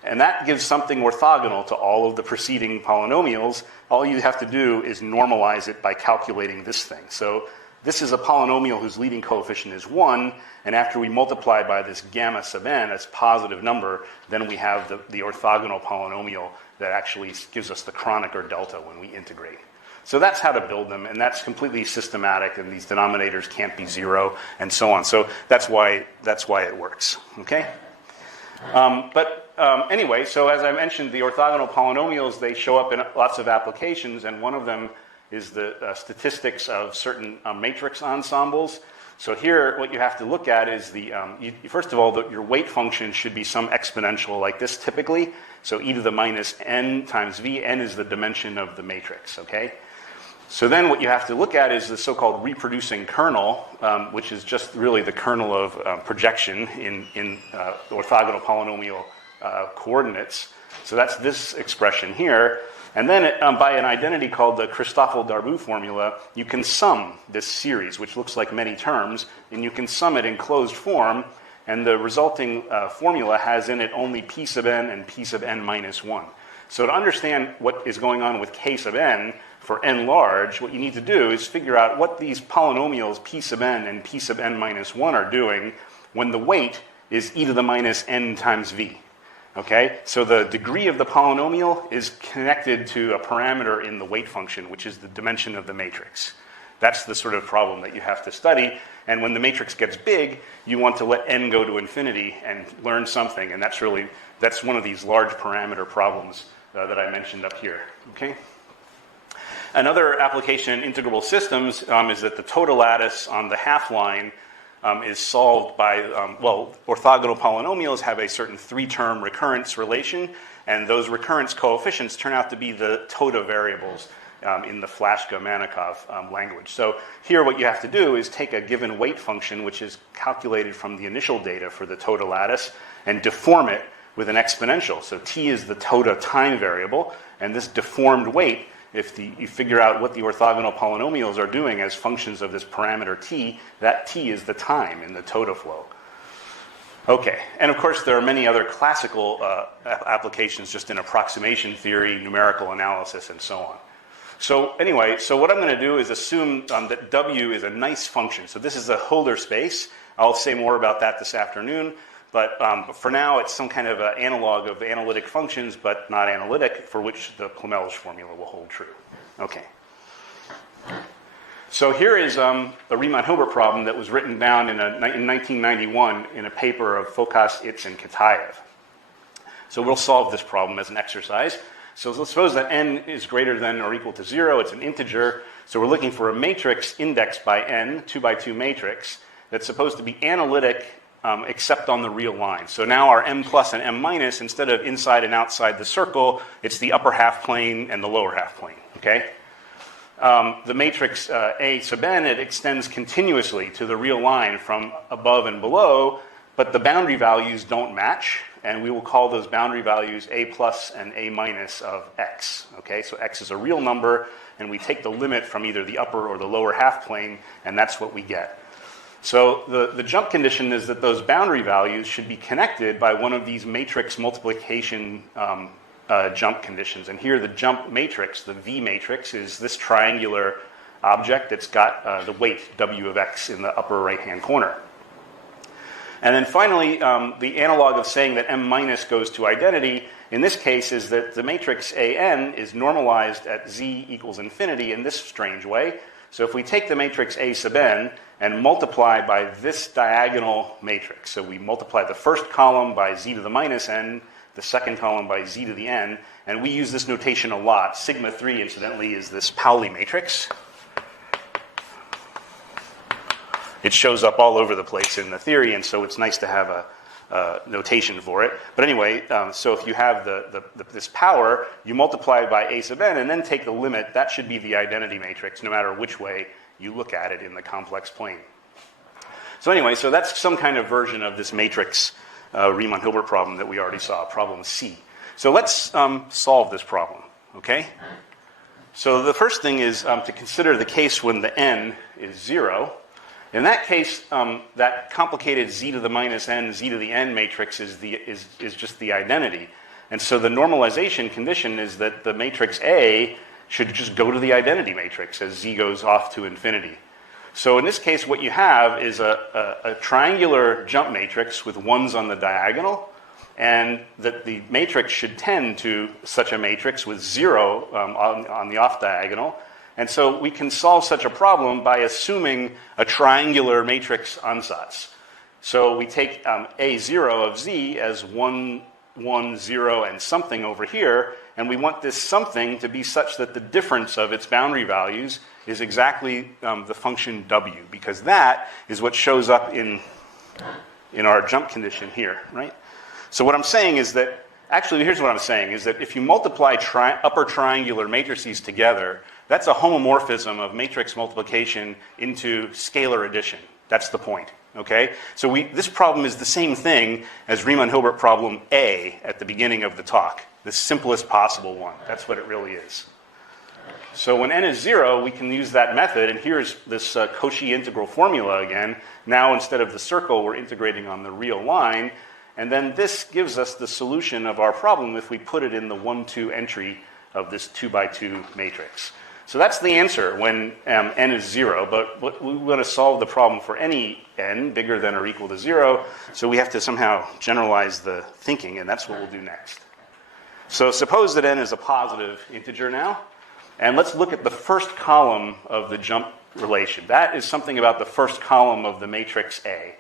and that gives something orthogonal to all of the preceding polynomials. All you have to do is normalize it by calculating this thing. So this is a polynomial whose leading coefficient is 1, and after we multiply by this gamma sub n, as positive number, then we have the orthogonal polynomial that actually gives us the Kronecker delta when we integrate. So that's how to build them, and that's completely systematic, and these denominators can't be 0, and so on. So that's why it works, okay? Anyway, so as I mentioned, the orthogonal polynomials, they show up in lots of applications, and one of them is the statistics of certain matrix ensembles. So here, what you have to look at is first of all, your weight function should be some exponential like this typically. So e to the minus n times v, n is the dimension of the matrix, okay? So then what you have to look at is the so-called reproducing kernel, which is just really the kernel of projection in orthogonal polynomial coordinates. So that's this expression here. And then by an identity called the Christoffel-Darboux formula, you can sum this series, which looks like many terms, and you can sum it in closed form, and the resulting formula has in it only P sub n and P sub n minus 1. So to understand what is going on with K sub n for n large, what you need to do is figure out what these polynomials P sub n and P sub n minus 1 are doing when the weight is e to the minus n times v. Okay, so the degree of the polynomial is connected to a parameter in the weight function, which is the dimension of the matrix. That's the sort of problem that you have to study. And when the matrix gets big, you want to let n go to infinity and learn something. And that's one of these large parameter problems that I mentioned up here. Okay. Another application in integrable systems is that the total lattice on the half line is solved by, well, orthogonal polynomials have a certain 3-term recurrence relation, and those recurrence coefficients turn out to be the Toda variables in the Flashka-Manikov language. So here what you have to do is take a given weight function, which is calculated from the initial data for the Toda lattice, and deform it with an exponential. So t is the Toda time variable, and this deformed weight, if you figure out what the orthogonal polynomials are doing as functions of this parameter t, that t is the time in the Toda flow. Okay, and of course there are many other classical applications just in approximation theory, numerical analysis, and so on. So anyway, so what I'm going to do is assume that w is a nice function. So this is a Hölder space. I'll say more about that this afternoon. But for now, it's some kind of analog of analytic functions, but not analytic, for which the Plomell's formula will hold true. Okay. So here is a Riemann-Hilbert problem that was written down in 1991 in a paper of Fokas, Itz, and Kitaev. So we'll solve this problem as an exercise. So let's suppose that n is greater than or equal to 0. It's an integer. So we're looking for a matrix indexed by n, 2 by 2 matrix, that's supposed to be analytic except on the real line. So now our m plus and m minus, instead of inside and outside the circle, it's the upper half plane and the lower half plane. Okay? The matrix A sub n, it extends continuously to the real line from above and below, but the boundary values don't match, and we will call those boundary values a plus and a minus of x. Okay? So x is a real number, and we take the limit from either the upper or the lower half plane, and that's what we get. So the jump condition is that those boundary values should be connected by one of these matrix multiplication jump conditions. And here the jump matrix, the V matrix, is this triangular object that's got the weight W of x in the upper right-hand corner. And then finally, the analog of saying that m minus goes to identity, in this case, is that the matrix AN is normalized at z equals infinity in this strange way. So if we take the matrix A sub n and multiply by this diagonal matrix, so we multiply the first column by z to the minus n, the second column by z to the n, and we use this notation a lot. Sigma 3, incidentally, is this Pauli matrix. It shows up all over the place in the theory, and so it's nice to have a notation for it. But anyway, so if you have this power, you multiply by a sub n and then take the limit. That should be the identity matrix, no matter which way you look at it in the complex plane. So anyway, so that's some kind of version of this matrix Riemann-Hilbert problem that we already saw, problem C. So let's solve this problem, okay? So the first thing is to consider the case when the n is 0. In that case, that complicated z to the minus n, z to the n matrix is just the identity. And so the normalization condition is that the matrix A should just go to the identity matrix as z goes off to infinity. So in this case, what you have is a triangular jump matrix with ones on the diagonal, and that the matrix should tend to such a matrix with 0 on the off diagonal. And so we can solve such a problem by assuming a triangular matrix ansatz. So we take A0 of z as 1, 1, 0, and something over here, and we want this something to be such that the difference of its boundary values is exactly the function w, because that is what shows up in our jump condition here, right? So what I'm saying is that, actually, here's what I'm saying, is that if you multiply upper triangular matrices together, that's a homomorphism of matrix multiplication into scalar addition. That's the point, okay? So this problem is the same thing as Riemann-Hilbert problem A at the beginning of the talk, the simplest possible one. That's what it really is. So when n is 0, we can use that method, and here's this Cauchy integral formula again. Now, instead of the circle, we're integrating on the real line, and then this gives us the solution of our problem if we put it in the 1, 2 entry of this 2 by 2 matrix. So that's the answer when n is 0, but we want to solve the problem for any n bigger than or equal to 0, so we have to somehow generalize the thinking, and that's what we'll do next. So suppose that n is a positive integer now, and let's look at the first column of the jump relation. That is something about the first column of the matrix A.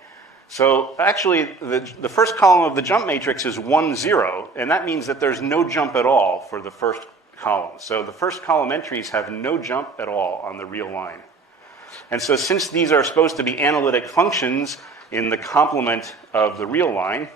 So actually, the first column of the jump matrix is 1, 0, and that means that there's no jump at all for the first column. So the first column entries have no jump at all on the real line. And so since these are supposed to be analytic functions in the complement of the real line,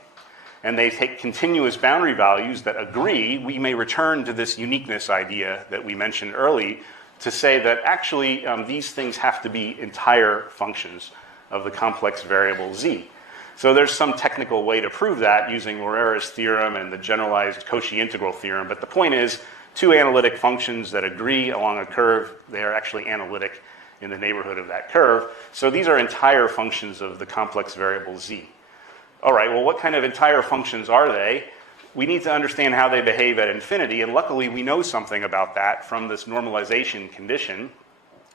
and they take continuous boundary values that agree, we may return to this uniqueness idea that we mentioned early to say that actually these things have to be entire functions of the complex variable z. So there's some technical way to prove that using Morera's theorem and the generalized Cauchy integral theorem, but the point is two analytic functions that agree along a curve, they are actually analytic in the neighborhood of that curve. So these are entire functions of the complex variable z. All right, well, what kind of entire functions are they? We need to understand how they behave at infinity, and luckily we know something about that from this normalization condition.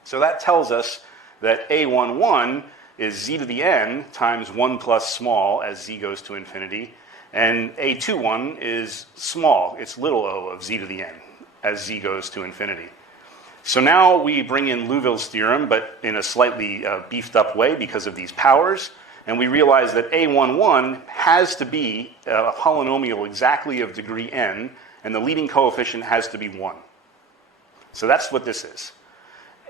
So that tells us that a11 is z to the n times 1 plus small as z goes to infinity, and a21 is small, it's little o of z to the n as z goes to infinity. So now we bring in Liouville's theorem, but in a slightly beefed up way because of these powers, and we realize that a11 has to be a polynomial exactly of degree n, and the leading coefficient has to be 1. So that's what this is.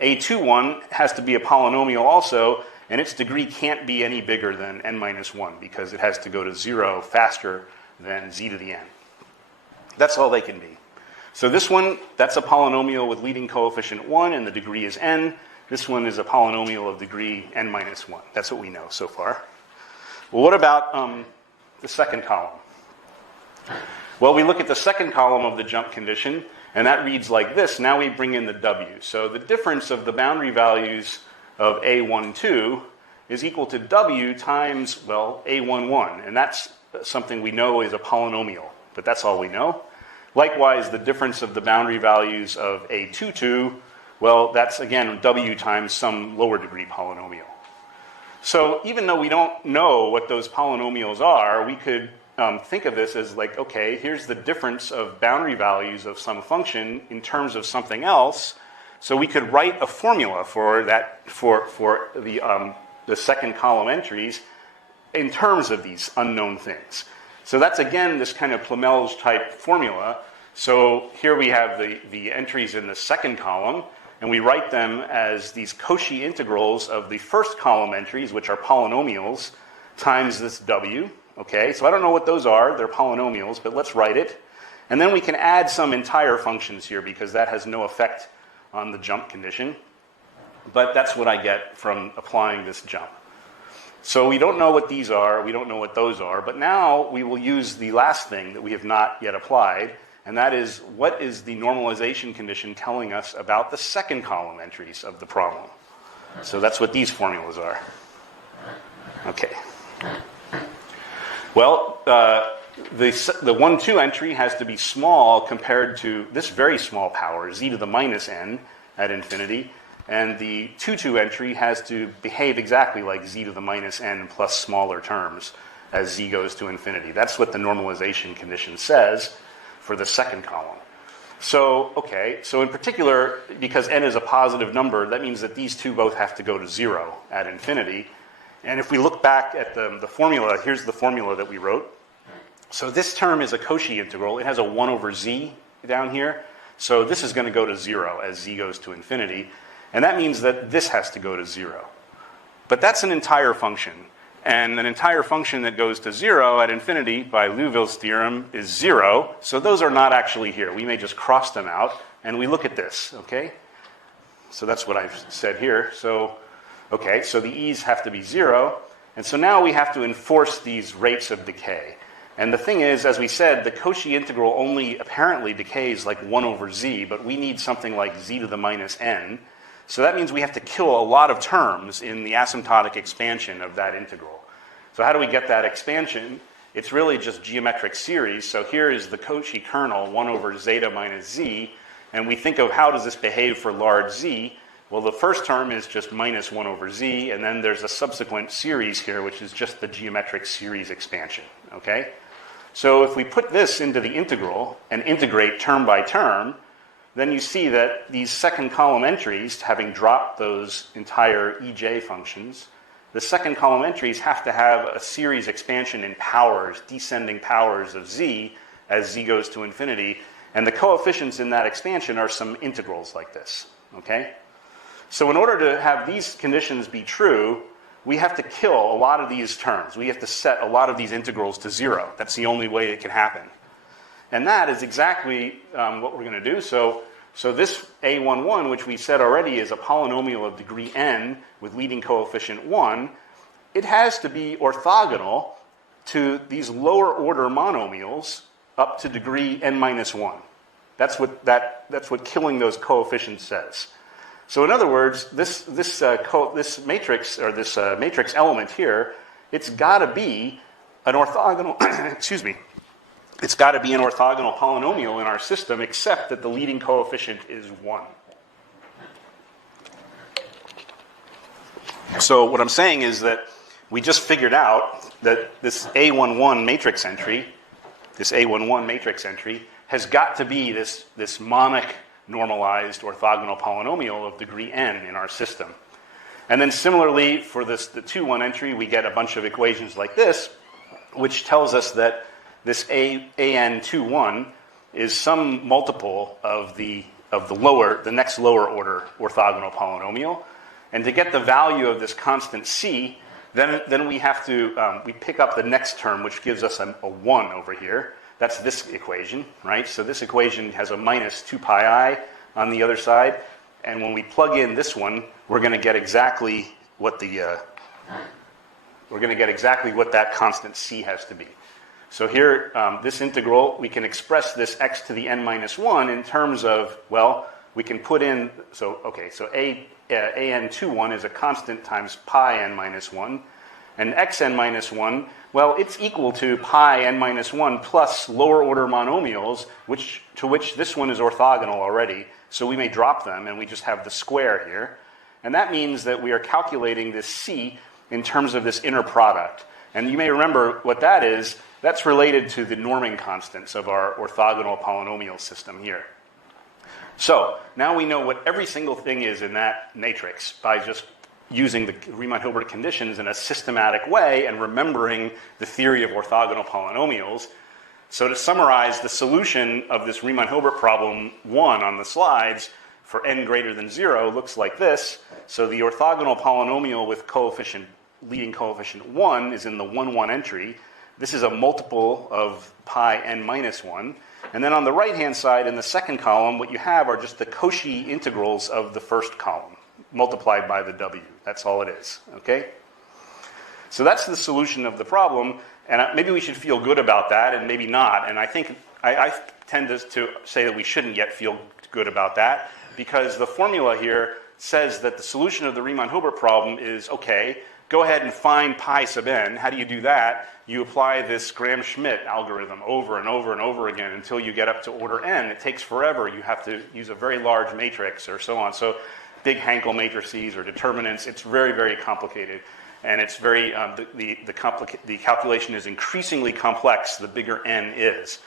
a21 has to be a polynomial also, and its degree can't be any bigger than n minus 1 because it has to go to 0 faster than z to the n. That's all they can be. So this one, that's a polynomial with leading coefficient 1, and the degree is n. This one is a polynomial of degree n minus 1. That's what we know so far. Well, what about the second column? Well, we look at the second column of the jump condition, and that reads like this. Now we bring in the w. So the difference of the boundary values of a12 is equal to w times, well, a11. And that's something we know is a polynomial, but that's all we know. Likewise, the difference of the boundary values of a22, well, that's, again, w times some lower degree polynomial. So even though we don't know what those polynomials are, we could think of this as like, okay, here's the difference of boundary values of some function in terms of something else. So we could write a formula for that, for the second column entries in terms of these unknown things. So that's, again, this kind of Flamel's type formula. So here we have the entries in the second column, and we write them as these Cauchy integrals of the first column entries, which are polynomials, times this w. Okay, so I don't know what those are. They're polynomials, but let's write it. And then we can add some entire functions here because that has no effect on the jump condition. But that's what I get from applying this jump. So we don't know what these are, we don't know what those are, but now we will use the last thing that we have not yet applied, and that is what is the normalization condition telling us about the second column entries of the problem. So that's what these formulas are. Okay. Well, the 1,2 entry has to be small compared to this very small power, z to the minus n at infinity. And the 2,2 entry has to behave exactly like z to the minus n plus smaller terms as z goes to infinity. That's what the normalization condition says for the second column. So, okay, so in particular, because n is a positive number, that means that these two both have to go to 0 at infinity. And if we look back at the formula, here's the formula that we wrote. So this term is a Cauchy integral. It has a 1 over z down here. So this is going to go to 0 as z goes to infinity. And that means that this has to go to 0. But that's an entire function. And an entire function that goes to 0 at infinity by Liouville's theorem is 0. So those are not actually here. We may just cross them out. And we look at this, okay? So that's what I've said here. So, okay, so the e's have to be 0. And so now we have to enforce these rates of decay. And the thing is, as we said, the Cauchy integral only apparently decays like 1 over z, but we need something like z to the minus n. So that means we have to kill a lot of terms in the asymptotic expansion of that integral. So how do we get that expansion? It's really just geometric series. So here is the Cauchy kernel, 1 over zeta minus z. And we think of how does this behave for large z. Well, the first term is just minus 1 over z. And then there's a subsequent series here, which is just the geometric series expansion. Okay? So if we put this into the integral and integrate term by term, then you see that these second column entries, having dropped those entire ej functions, the second column entries have to have a series expansion in powers, descending powers of z as z goes to infinity. And the coefficients in that expansion are some integrals like this. Okay? So in order to have these conditions be true, we have to kill a lot of these terms. We have to set a lot of these integrals to 0. That's the only way it can happen. And that is exactly what we're going to do. So this A11, which we said already is a polynomial of degree n with leading coefficient 1, it has to be orthogonal to these lower order monomials up to degree n minus 1. That's what killing those coefficients says. So in other words, this matrix, or this matrix element here, it's got to be an orthogonal. Excuse me. It's got to be an orthogonal polynomial in our system, except that the leading coefficient is 1. So what I'm saying is that we just figured out that this A11 matrix entry, has got to be this monic normalized orthogonal polynomial of degree n in our system. And then similarly, for the 2-1 entry, we get a bunch of equations like this, which tells us that this AN21 is some multiple of the next lower order orthogonal polynomial. And to get the value of this constant c, then we have to we pick up the next term, which gives us a 1 over here. That's this equation, right? So this equation has a minus 2 pi I on the other side, and when we plug in this one, we're going to get exactly what that constant c has to be. So here, this integral, we can express this x to the n minus 1 in terms of, well, we can put in, so an21 is a constant times pi n minus 1, and xn minus 1, well, it's equal to pi n minus 1 plus lower order monomials, to which this one is orthogonal already, so we may drop them, and we just have the square here. And that means that we are calculating this c in terms of this inner product. And you may remember what that is. That's related to the norming constants of our orthogonal polynomial system here. So now we know what every single thing is in that matrix by just using the Riemann-Hilbert conditions in a systematic way and remembering the theory of orthogonal polynomials. So to summarize, the solution of this Riemann-Hilbert problem 1 on the slides for n greater than 0 looks like this. So the orthogonal polynomial with leading coefficient 1 is in the 1,1 entry. This is a multiple of pi n minus 1. And then on the right-hand side, in the second column, what you have are just the Cauchy integrals of the first column, multiplied by the w. That's all it is, okay? So that's the solution of the problem, and maybe we should feel good about that, and maybe not. And I think I tend to say that we shouldn't yet feel good about that, because the formula here says that the solution of the Riemann-Hilbert problem is, okay, go ahead and find pi sub n. How do you do that? You apply this Gram-Schmidt algorithm over and over and over again until you get up to order n. It takes forever. You have to use a very large matrix or so on. So big Hankel matrices or determinants, it's very, very complicated. And it's very, the calculation is increasingly complex the bigger n is.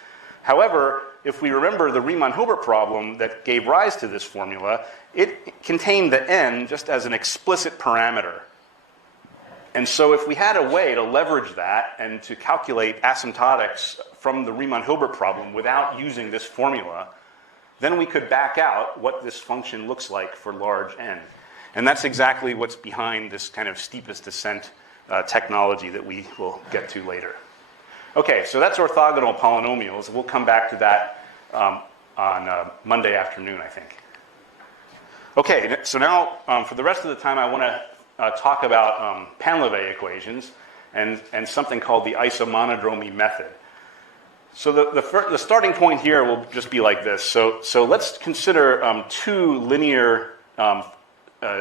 However, if we remember the Riemann-Hilbert problem that gave rise to this formula, it contained the n just as an explicit parameter. And so if we had a way to leverage that and to calculate asymptotics from the Riemann-Hilbert problem without using this formula, then we could back out what this function looks like for large n. And that's exactly what's behind this kind of steepest descent technology that we will get to later. Okay, so that's orthogonal polynomials. We'll come back to that on Monday afternoon, I think. Okay, so now for the rest of the time, I want to talk about Painlevé equations and something called the isomonodromy method. So the starting point here will just be like this. So let's consider two linear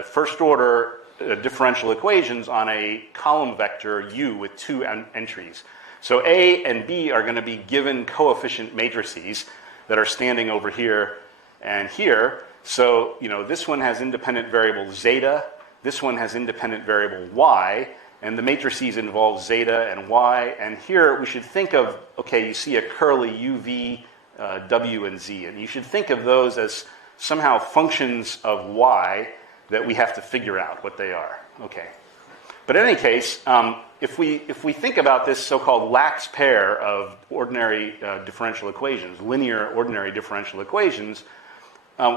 first-order differential equations on a column vector U with two entries. So A and B are going to be given coefficient matrices that are standing over here and here. So this one has independent variable zeta. This one has independent variable y, and the matrices involve zeta and y. And here we should think of, okay, you see a curly uv, w, and z, and you should think of those as somehow functions of y that we have to figure out what they are. Okay. But in any case, if we think about this so-called lax pair of ordinary differential equations, linear ordinary differential equations,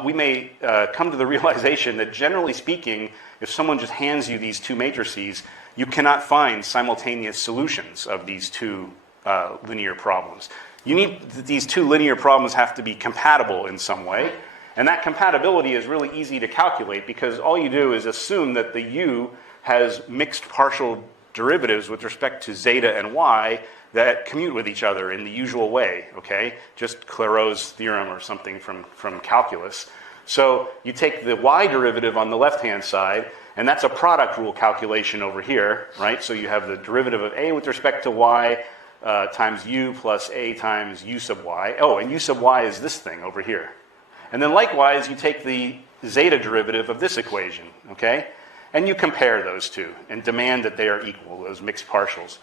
we may come to the realization that generally speaking, if someone just hands you these two matrices, you cannot find simultaneous solutions of these two linear problems. These two linear problems have to be compatible in some way, and that compatibility is really easy to calculate because all you do is assume that the u has mixed partial derivatives with respect to zeta and y that commute with each other in the usual way, okay? Just Clairaut's theorem or something from calculus. So you take the y derivative on the left-hand side, and that's a product rule calculation over here, right? So you have the derivative of a with respect to y times u plus a times u sub y. Oh, and u sub y is this thing over here. And then likewise, you take the zeta derivative of this equation, okay? And you compare those two and demand that they are equal, those mixed partials.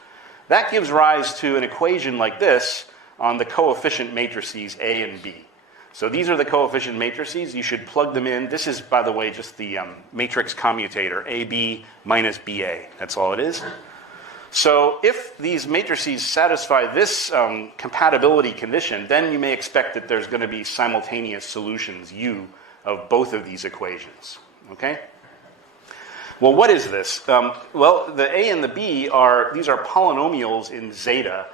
That gives rise to an equation like this on the coefficient matrices A and B. So these are the coefficient matrices. You should plug them in. This is, by the way, just the matrix commutator, AB minus BA. That's all it is. So if these matrices satisfy this compatibility condition, then you may expect that there's going to be simultaneous solutions, U, of both of these equations. Okay? Well, what is this? Well, the A and the B these are polynomials in zeta,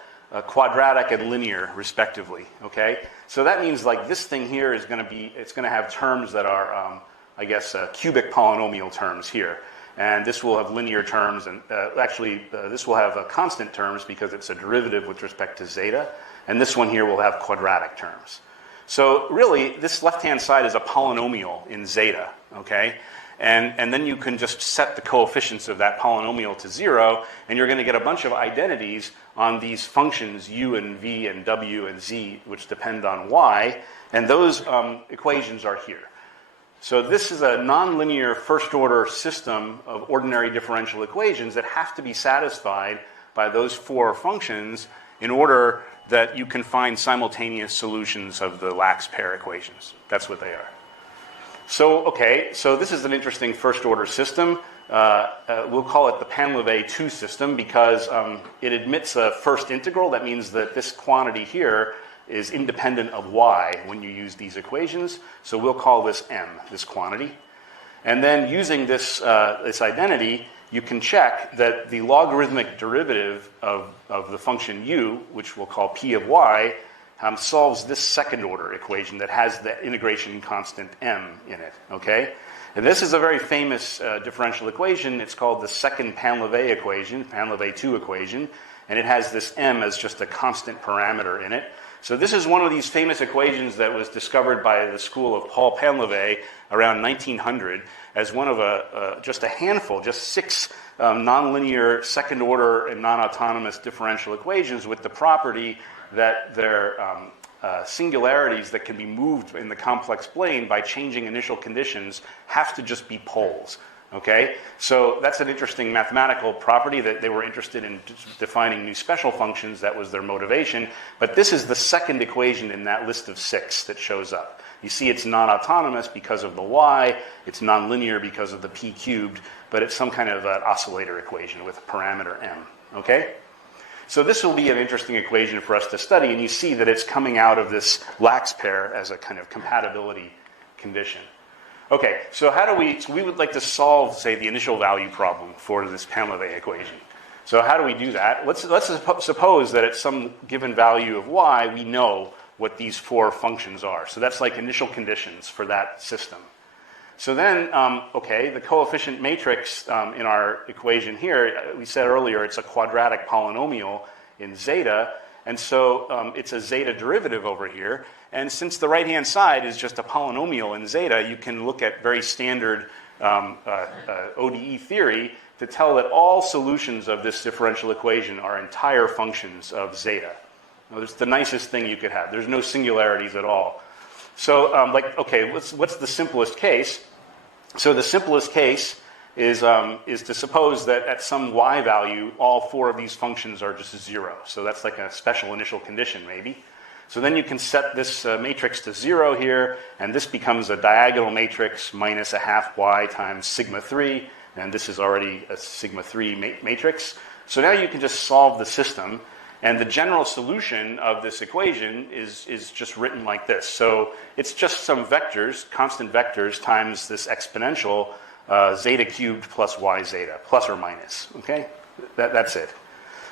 quadratic and linear, respectively. Okay? So that means like this thing here is going to have terms that are, I guess, cubic polynomial terms here. And this will have linear terms, and this will have constant terms because it's a derivative with respect to zeta. And this one here will have quadratic terms. So really, this left-hand side is a polynomial in zeta, okay? And then you can just set the coefficients of that polynomial to 0, and you're going to get a bunch of identities on these functions u and v and w and z, which depend on y, and those equations are here. So this is a nonlinear first-order system of ordinary differential equations that have to be satisfied by those four functions in order that you can find simultaneous solutions of the Lax pair equations. That's what they are. So, okay, so this is an interesting first-order system. We'll call it the Painlevé 2 system because it admits a first integral. That means that this quantity here is independent of y when you use these equations. So we'll call this m, this quantity. And then using this identity, you can check that the logarithmic derivative of the function u, which we'll call p of y, solves this second-order equation that has the integration constant m in it, okay? And this is a very famous differential equation. It's called the second Painlevé equation, Painlevé 2 equation, and it has this m as just a constant parameter in it. So this is one of these famous equations that was discovered by the school of Paul Painlevé around 1900 as one of just a handful, just 6 nonlinear second-order and non-autonomous differential equations with the property that they're singularities that can be moved in the complex plane by changing initial conditions have to just be poles. Okay? So that's an interesting mathematical property that they were interested in defining new special functions. That was their motivation. But this is the second equation in that list of 6 that shows up. You see it's non-autonomous because of the y. It's nonlinear because of the p cubed. But it's some kind of an oscillator equation with a parameter m. Okay? So this will be an interesting equation for us to study. And you see that it's coming out of this Lax pair as a kind of compatibility condition. Okay, so we would like to solve, say, the initial value problem for this Painlevé equation. So how do we do that? Let's suppose that at some given value of y, we know what these 4 functions are. So that's like initial conditions for that system. So then, okay, the coefficient matrix in our equation here, we said earlier it's a quadratic polynomial in zeta. And so it's a zeta derivative over here. And since the right-hand side is just a polynomial in zeta, you can look at very standard ODE theory to tell that all solutions of this differential equation are entire functions of zeta. Now, it's the nicest thing you could have. There's no singularities at all. So, okay, what's the simplest case? So the simplest case is to suppose that at some y value, all 4 of these functions are just 0. So that's like a special initial condition, maybe. So then you can set this matrix to 0 here, and this becomes a diagonal matrix minus a half y times sigma 3, and this is already a sigma 3 matrix. So now you can just solve the system, And the general solution of this equation is just written like this. So it's just some vectors, constant vectors, times this exponential zeta cubed plus y zeta, plus or minus. Okay? That's it.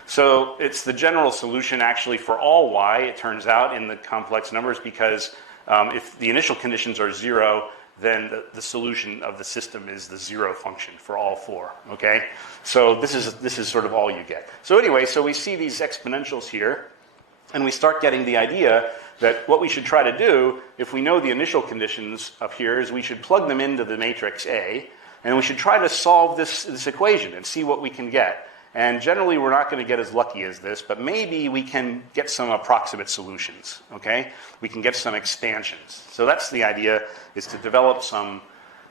So it's the general solution actually for all y, it turns out, in the complex numbers, because if the initial conditions are 0, then the solution of the system is the 0 function for all 4, okay? So this is sort of all you get. So anyway, so we see these exponentials here, and we start getting the idea that what we should try to do, if we know the initial conditions up here, is we should plug them into the matrix A, and we should try to solve this equation and see what we can get. And generally, we're not going to get as lucky as this, but maybe we can get some approximate solutions, okay? We can get some expansions. So that's the idea, is to develop some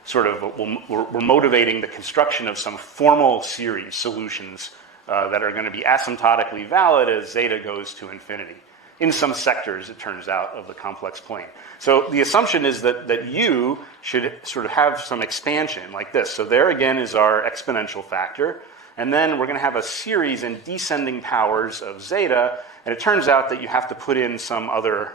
sort of, we're motivating the construction of some formal series solutions that are going to be asymptotically valid as zeta goes to infinity. In some sectors, it turns out, of the complex plane. So the assumption is that U should sort of have some expansion like this. So there again is our exponential factor. And then we're going to have a series in descending powers of zeta, and it turns out that you have to put in some other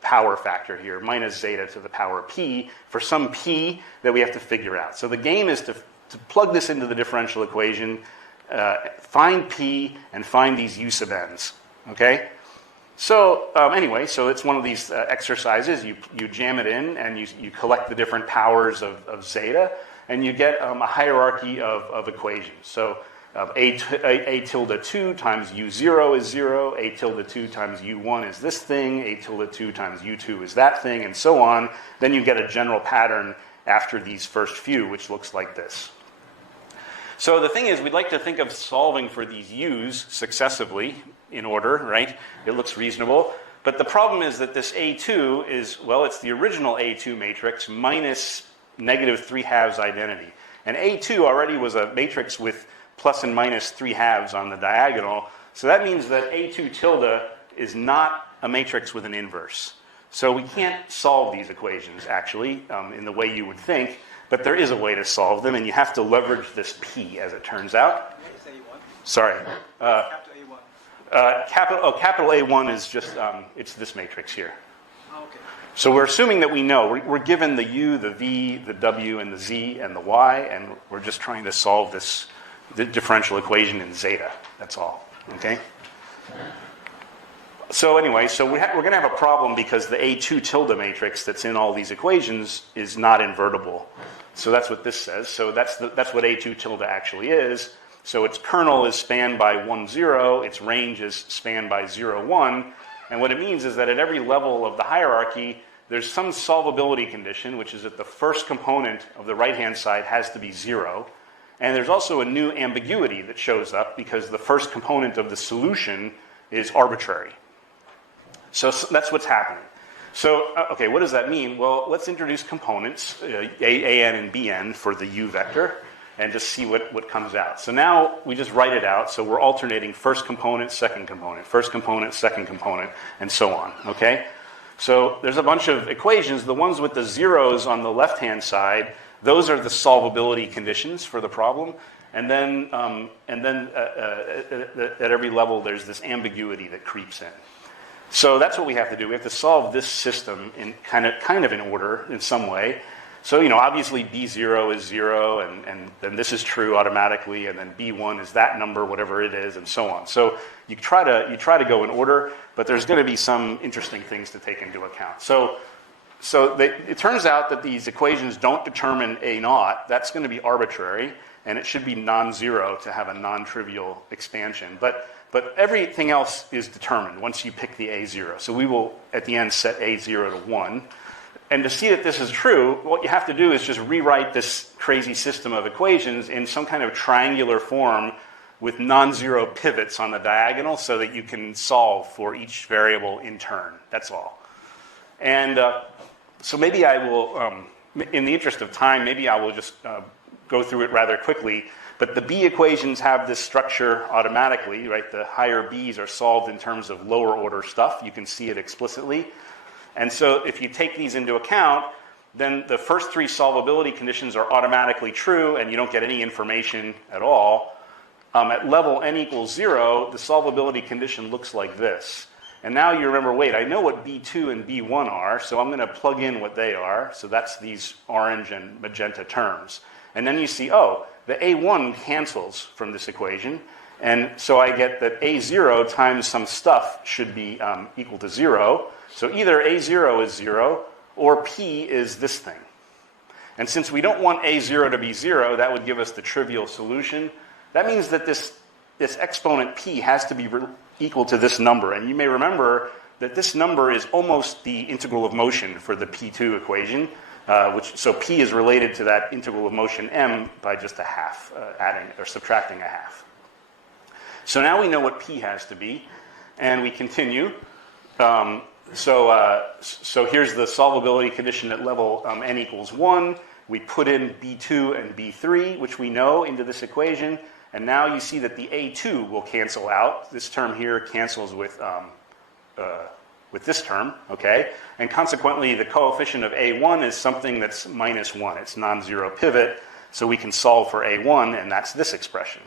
power factor here, minus zeta to the power p, for some p that we have to figure out. So the game is to plug this into the differential equation, find p, and find these u sub n's, okay? So anyway, so it's one of these exercises. You jam it in, and you collect the different powers of zeta, and you get a hierarchy of equations. So a tilde 2 times u0 is 0, a tilde 2 times u1 is this thing, a tilde 2 times u2 is that thing, and so on. Then you get a general pattern after these first few, which looks like this. So the thing is, we'd like to think of solving for these u's successively in order, right? It looks reasonable. But the problem is that this A2 is, well, it's the original A2 matrix minus negative 3/2 identity. And A2 already was a matrix with plus and minus 3/2 on the diagonal. So that means that A2 tilde is not a matrix with an inverse. So we can't solve these equations, actually, in the way you would think. But there is a way to solve them, and you have to leverage this P, as it turns out. What is A1? Sorry. Capital A1. Capital A1 is just, it's this matrix here. Oh, okay. So we're assuming that we know. We're given the U, the V, the W, and the Z, and the Y, and we're just trying to solve the differential equation in zeta. That's all, okay? So anyway, so we're going to have a problem because the A2 tilde matrix that's in all these equations is not invertible. So that's what this says. So that's what A2 tilde actually is. So its kernel is spanned by 1, 0. Its range is spanned by 0, 1. And what it means is that at every level of the hierarchy, there's some solvability condition, which is that the first component of the right-hand side has to be 0. And there's also a new ambiguity that shows up because the first component of the solution is arbitrary. So that's what's happening. So, okay, what does that mean? Well, let's introduce components, an and bn, for the u vector, and just see what comes out. So now we just write it out. So we're alternating first component, second component, second component, and so on, okay? So there's a bunch of equations. The ones with the zeros on the left-hand side, those are the solvability conditions for the problem. And then at every level, there's this ambiguity that creeps in. So that's what we have to do. We have to solve this system in kind of in order in some way. So, obviously B0 is 0, and then this is true automatically, and then B1 is that number, whatever it is, and so on. So you try to go in order, but there's going to be some interesting things to take into account. So it turns out that these equations don't determine A0. That's going to be arbitrary, and it should be non-zero to have a non-trivial expansion. But everything else is determined once you pick the A0. So we will, at the end, set A0 to 1. And to see that this is true, what you have to do is just rewrite this crazy system of equations in some kind of triangular form with non-zero pivots on the diagonal so that you can solve for each variable in turn. That's all. And so maybe I will, in the interest of time, maybe I will just go through it rather quickly. But the B equations have this structure automatically, right? The higher B's are solved in terms of lower order stuff. You can see it explicitly. And so if you take these into account, then the first 3 solvability conditions are automatically true, and you don't get any information at all. at level n equals 0, the solvability condition looks like this. And now you remember, wait, I know what B2 and B1 are, so I'm going to plug in what they are. So that's these orange and magenta terms. And then you see, oh, the A1 cancels from this equation. And so I get that A0 times some stuff should be equal to 0. So either A0 is 0 or P is this thing. And since we don't want A0 to be 0, that would give us the trivial solution. That means that this exponent P has to be equal to this number. And you may remember that this number is almost the integral of motion for the P2 equation, so P is related to that integral of motion m by just a half, adding or subtracting a half. So now we know what P has to be, and we continue. So here's the solvability condition at level n equals 1. We put in B2 and B3, which we know, into this equation. And now you see that the A2 will cancel out. This term here cancels with this term, okay? And consequently, the coefficient of A1 is something that's minus 1. It's non-zero pivot, so we can solve for A1, and that's this expression.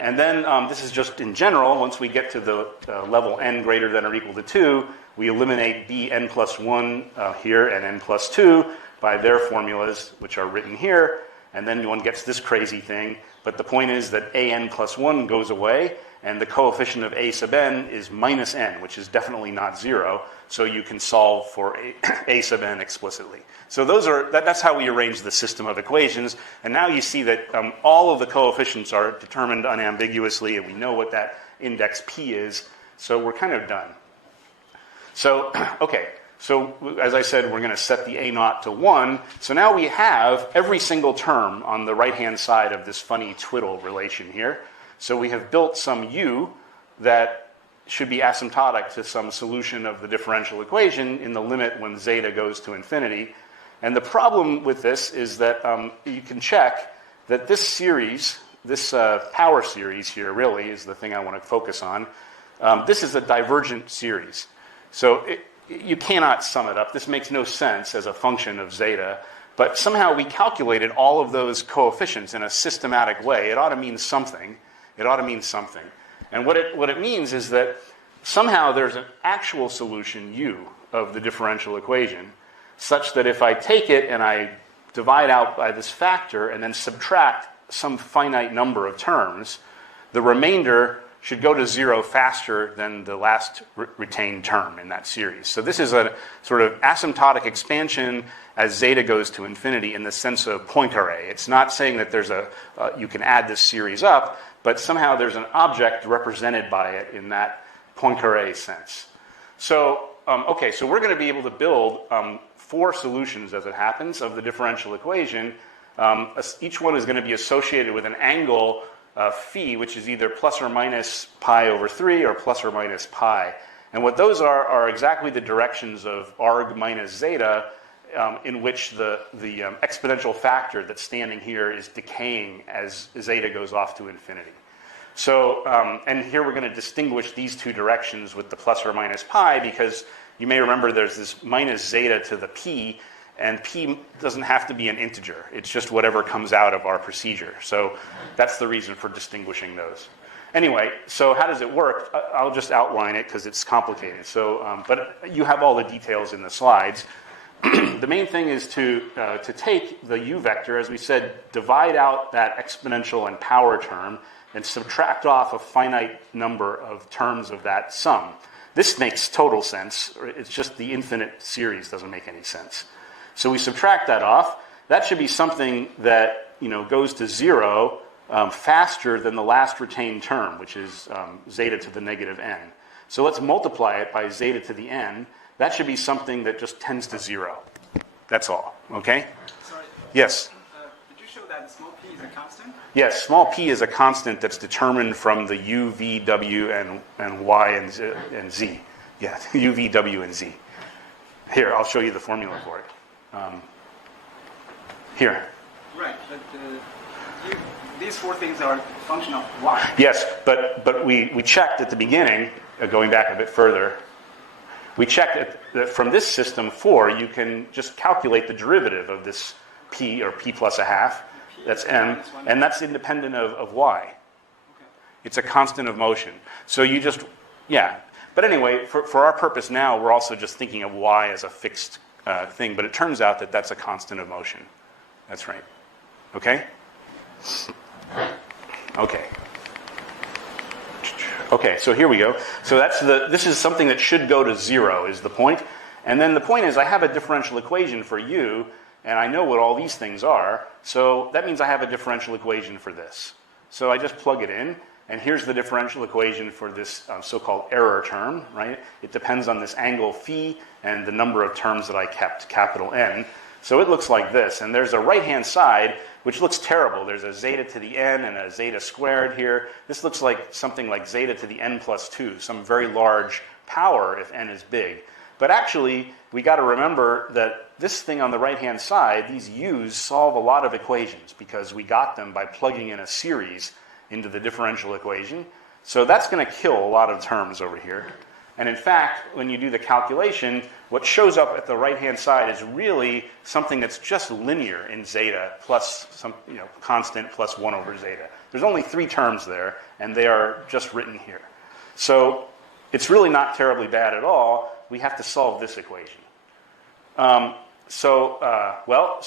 And then this is just in general. Once we get to the level n greater than or equal to 2, we eliminate Bn plus 1 here and n plus 2 by their formulas, which are written here. And then one gets this crazy thing. But the point is that an plus 1 goes away, and the coefficient of a sub n is minus n, which is definitely not 0. So you can solve for a sub n explicitly. So that's how we arrange the system of equations. And now you see that all of the coefficients are determined unambiguously, and we know what that index p is. So we're kind of done. So, okay. So as I said, we're going to set the a0 to 1. So now we have every single term on the right-hand side of this funny twiddle relation here. So we have built some u that should be asymptotic to some solution of the differential equation in the limit when zeta goes to infinity. And the problem with this is that you can check that this series, this power series here really is the thing I want to focus on. This is a divergent series. So you cannot sum it up. This makes no sense as a function of zeta. But somehow we calculated all of those coefficients in a systematic way. It ought to mean something. It ought to mean something. And what it means is that somehow there's an actual solution, u, of the differential equation, such that if I take it and I divide out by this factor and then subtract some finite number of terms, the remainder should go to 0 faster than the last retained term in that series. So this is a sort of asymptotic expansion as zeta goes to infinity in the sense of Poincare. It's not saying that there's you can add this series up, but somehow there's an object represented by it in that Poincare sense. So, okay, so we're going to be able to build 4 solutions, as it happens, of the differential equation. Each one is going to be associated with an angle phi, which is either plus or minus pi over 3 or plus or minus pi. And what those are exactly the directions of arg minus zeta, in which the exponential factor that's standing here is decaying as zeta goes off to infinity. So, and here we're going to distinguish these 2 directions with the plus or minus pi, because you may remember there's this minus zeta to the p, and p doesn't have to be an integer. It's just whatever comes out of our procedure. So that's the reason for distinguishing those. Anyway, so how does it work? I'll just outline it because it's complicated. So, but you have all the details in the slides. The main thing is to take the u vector, as we said, divide out that exponential and power term, and subtract off a finite number of terms of that sum. This makes total sense. It's just the infinite series doesn't make any sense. So we subtract that off. That should be something that goes to 0 faster than the last retained term, which is zeta to the negative n. So let's multiply it by zeta to the n. That should be something that just tends to 0. That's all. Okay? Sorry. Yes? Did you show that small p is a constant? Yes, small p is a constant that's determined from the u, v, w, and y and z. Yeah, u, v, w, and z. Here, I'll show you the formula for it. Here. Right, but these 4 things are a function of y. Yes, but we checked at the beginning, going back a bit further, we checked that from this system 4, you can just calculate the derivative of this p, or p plus a half, that's m, and that's independent of y. It's a constant of motion. So you just, yeah. But anyway, for our purpose now, we're also just thinking of y as a fixed thing, but it turns out that that's a constant of motion. That's right. Okay? Okay. Okay, so here we go. So this is something that should go to 0 is the point. And then the point is I have a differential equation for u, and I know what all these things are. So that means I have a differential equation for this. So I just plug it in, and here's the differential equation for this so-called error term, right? It depends on this angle phi and the number of terms that I kept, capital N. So it looks like this, and there's a right-hand side, which looks terrible. There's a zeta to the n and a zeta squared here. This looks like something like zeta to the n plus 2, some very large power if n is big. But actually, we got to remember that this thing on the right-hand side, these u's solve a lot of equations because we got them by plugging in a series into the differential equation. So that's going to kill a lot of terms over here. And in fact, when you do the calculation, what shows up at the right-hand side is really something that's just linear in zeta plus some constant plus 1 over zeta. There's only 3 terms there, and they are just written here. So it's really not terribly bad at all. We have to solve this equation. So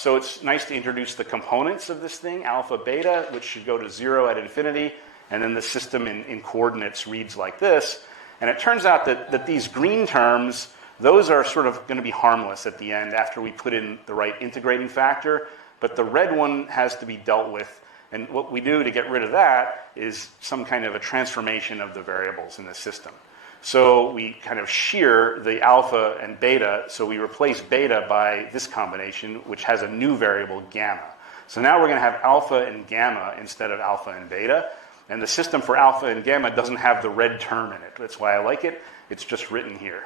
it's nice to introduce the components of this thing, alpha, beta, which should go to 0 at infinity, and then the system in coordinates reads like this. And it turns out that these green terms, those are sort of going to be harmless at the end after we put in the right integrating factor, but the red one has to be dealt with. And what we do to get rid of that is some kind of a transformation of the variables in the system. So we kind of shear the alpha and beta, so we replace beta by this combination, which has a new variable, gamma. So now we're going to have alpha and gamma instead of alpha and beta. And the system for alpha and gamma doesn't have the red term in it. That's why I like it. It's just written here.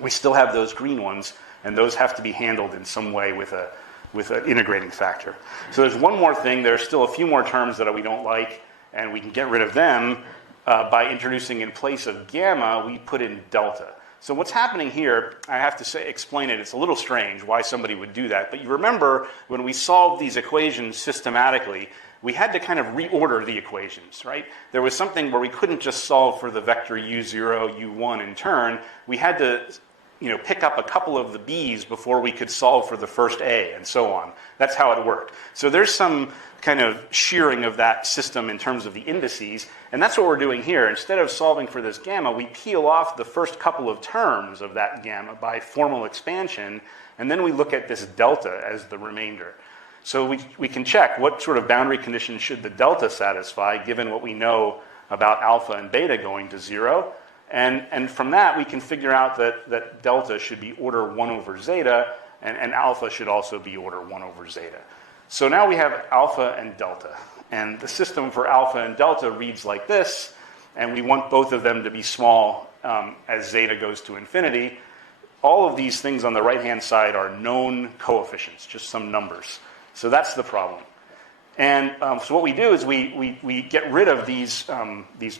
We still have those green ones, and those have to be handled in some way with an integrating factor. So there's one more thing. There's still a few more terms that we don't like, and we can get rid of them by introducing in place of gamma, we put in delta. So what's happening here, I have to explain it. It's a little strange why somebody would do that. But you remember when we solved these equations systematically, we had to kind of reorder the equations, right? There was something where we couldn't just solve for the vector u0, u1 in turn. We had to pick up a couple of the b's before we could solve for the first a, and so on. That's how it worked. So there's some kind of shearing of that system in terms of the indices, and that's what we're doing here. Instead of solving for this gamma, we peel off the first couple of terms of that gamma by formal expansion, and then we look at this delta as the remainder. So we can check what sort of boundary conditions should the delta satisfy given what we know about alpha and beta going to 0. And from that, we can figure out that delta should be order 1 over zeta, and alpha should also be order 1 over zeta. So now we have alpha and delta. And the system for alpha and delta reads like this, and we want both of them to be small as zeta goes to infinity. All of these things on the right-hand side are known coefficients, just some numbers. So that's the problem. And so what we do is we get rid of these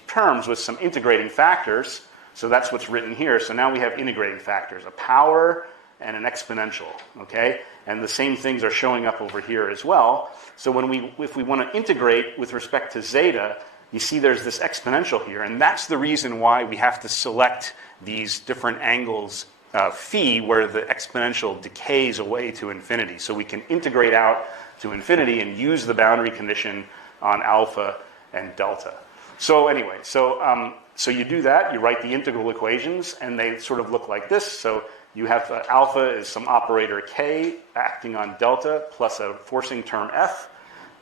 terms with some integrating factors. So that's what's written here. So now we have integrating factors, a power and an exponential, okay? And the same things are showing up over here as well. So if we want to integrate with respect to zeta, you see there's this exponential here. And that's the reason why we have to select these different angles phi where the exponential decays away to infinity. So we can integrate out to infinity and use the boundary condition on alpha and delta. So anyway, so you do that, you write the integral equations, and they sort of look like this. So you have alpha is some operator k acting on delta plus a forcing term f.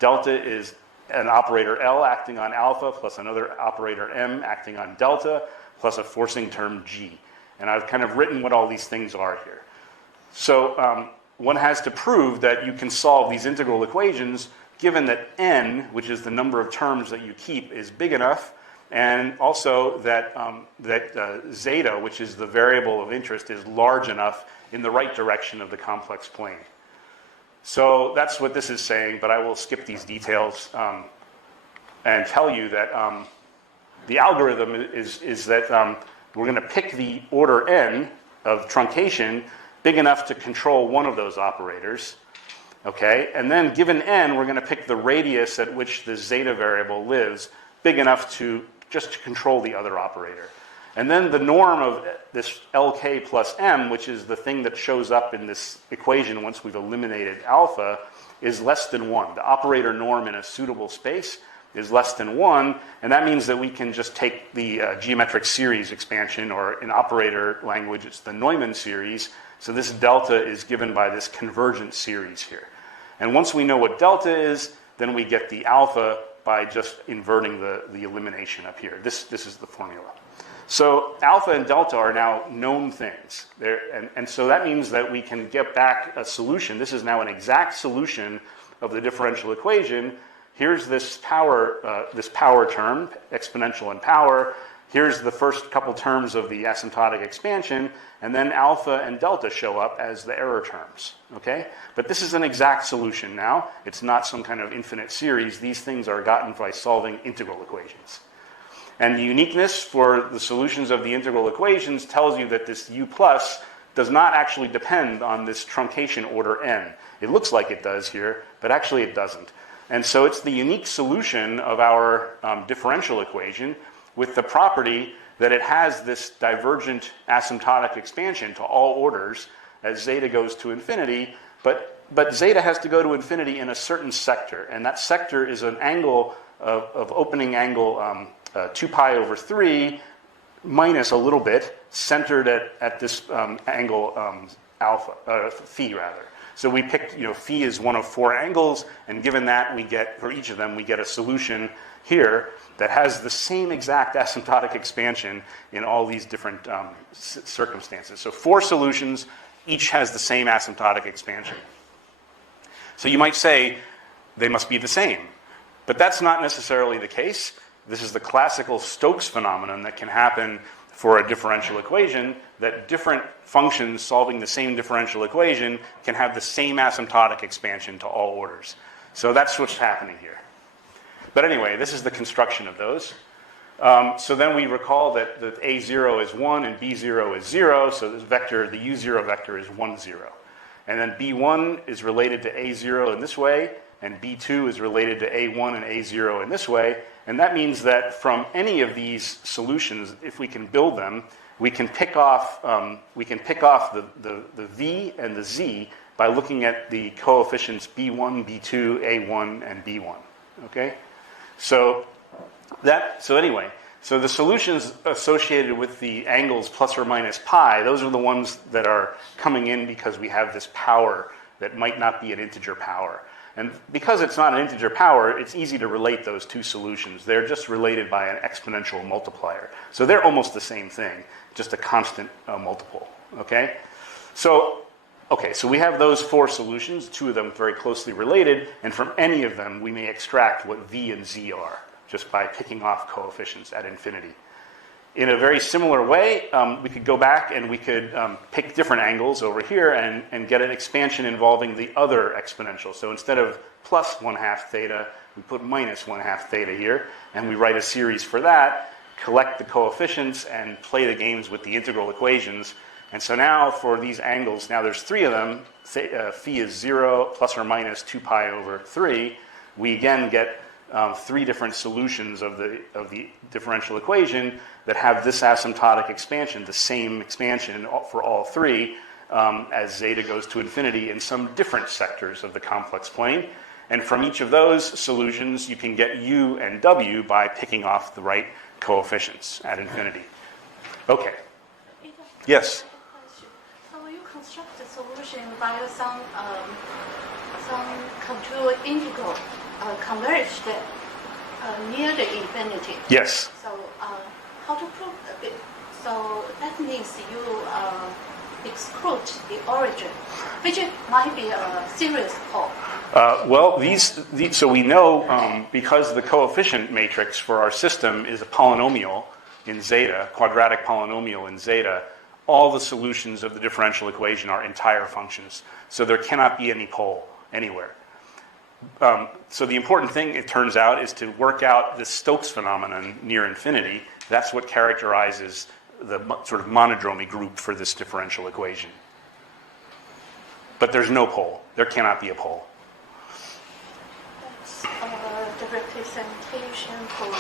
Delta is an operator L acting on alpha plus another operator M acting on delta plus a forcing term G. And I've kind of written what all these things are here. So one has to prove that you can solve these integral equations given that n, which is the number of terms that you keep, is big enough, and also that, zeta, which is the variable of interest, is large enough in the right direction of the complex plane. So that's what this is saying, but I will skip these details and tell you that the algorithm is that we're going to pick the order n of truncation big enough to control one of those operators, okay? And then given n, we're going to pick the radius at which the zeta variable lives big enough to just to control the other operator. And then the norm of this LK plus M, which is the thing that shows up in this equation once we've eliminated alpha, is less than 1. The operator norm in a suitable space is less than 1, and that means that we can just take the geometric series expansion, or in operator language, it's the Neumann series. So this delta is given by this convergent series here. And once we know what delta is, then we get the alpha by just inverting the elimination up here. This is the formula. So alpha and delta are now known things. And so that means that we can get back a solution. This is now an exact solution of the differential equation. Here's this power term, exponential in power. Here's the first couple terms of the asymptotic expansion, and then alpha and delta show up as the error terms, okay? But this is an exact solution now. It's not some kind of infinite series. These things are gotten by solving integral equations. And the uniqueness for the solutions of the integral equations tells you that this u plus does not actually depend on this truncation order n. It looks like it does here, but actually it doesn't. And so it's the unique solution of our differential equation with the property that it has this divergent asymptotic expansion to all orders as zeta goes to infinity, but zeta has to go to infinity in a certain sector, and that sector is an angle of opening angle 2 pi over 3 minus a little bit, centered at this angle alpha, phi rather. So we picked, phi is one of 4 angles, and given that, we get, for each of them, we get a solution here that has the same exact asymptotic expansion in all these different circumstances. So 4 solutions, each has the same asymptotic expansion. So you might say they must be the same, but that's not necessarily the case. This is the classical Stokes phenomenon that can happen for a differential equation, that different functions solving the same differential equation can have the same asymptotic expansion to all orders. So that's what's happening here. But anyway, this is the construction of those. So then we recall that A0 is 1 and B0 is 0, so this vector, the U0 vector, is 1, 0. And then B1 is related to A0 in this way, and B2 is related to A1 and A0 in this way. And that means that from any of these solutions, if we can build them, we can pick off the V and the Z by looking at the coefficients B1, B2, A1, and B1. Okay? So anyway, so the solutions associated with the angles plus or minus pi, those are the ones that are coming in because we have this power that might not be an integer power. And because it's not an integer power, it's easy to relate those two solutions. They're just related by an exponential multiplier. So they're almost the same thing, just a constant multiple, okay? So we have those 4 solutions, 2 of them very closely related, and from any of them we may extract what V and Z are, just by picking off coefficients at infinity. In a very similar way, we could go back and we could pick different angles over here and get an expansion involving the other exponential. So instead of plus 1/2 theta, we put minus 1/2 theta here, and we write a series for that, collect the coefficients, and play the games with the integral equations. And so now for these angles, now there's 3 of them, phi is 0 plus or minus 2 pi over 3. We again get 3 different solutions of the differential equation that have this asymptotic expansion, the same expansion for all 3, as zeta goes to infinity in some different sectors of the complex plane. And from each of those solutions, you can get u and w by picking off the right coefficients at infinity. Okay. Yes? So you construct the solution via some control integral converged near the infinity. Yes. So how to prove it? So that means you exclude the origin, which might be a serious pole. Well, so we know because the coefficient matrix for our system is a polynomial in zeta, quadratic polynomial in zeta, all the solutions of the differential equation are entire functions. So there cannot be any pole anywhere. So the important thing, it turns out, is to work out the Stokes phenomenon near infinity. That's what characterizes the sort of monodromy group for this differential equation. But there's no pole. There cannot be a pole. That's the representation for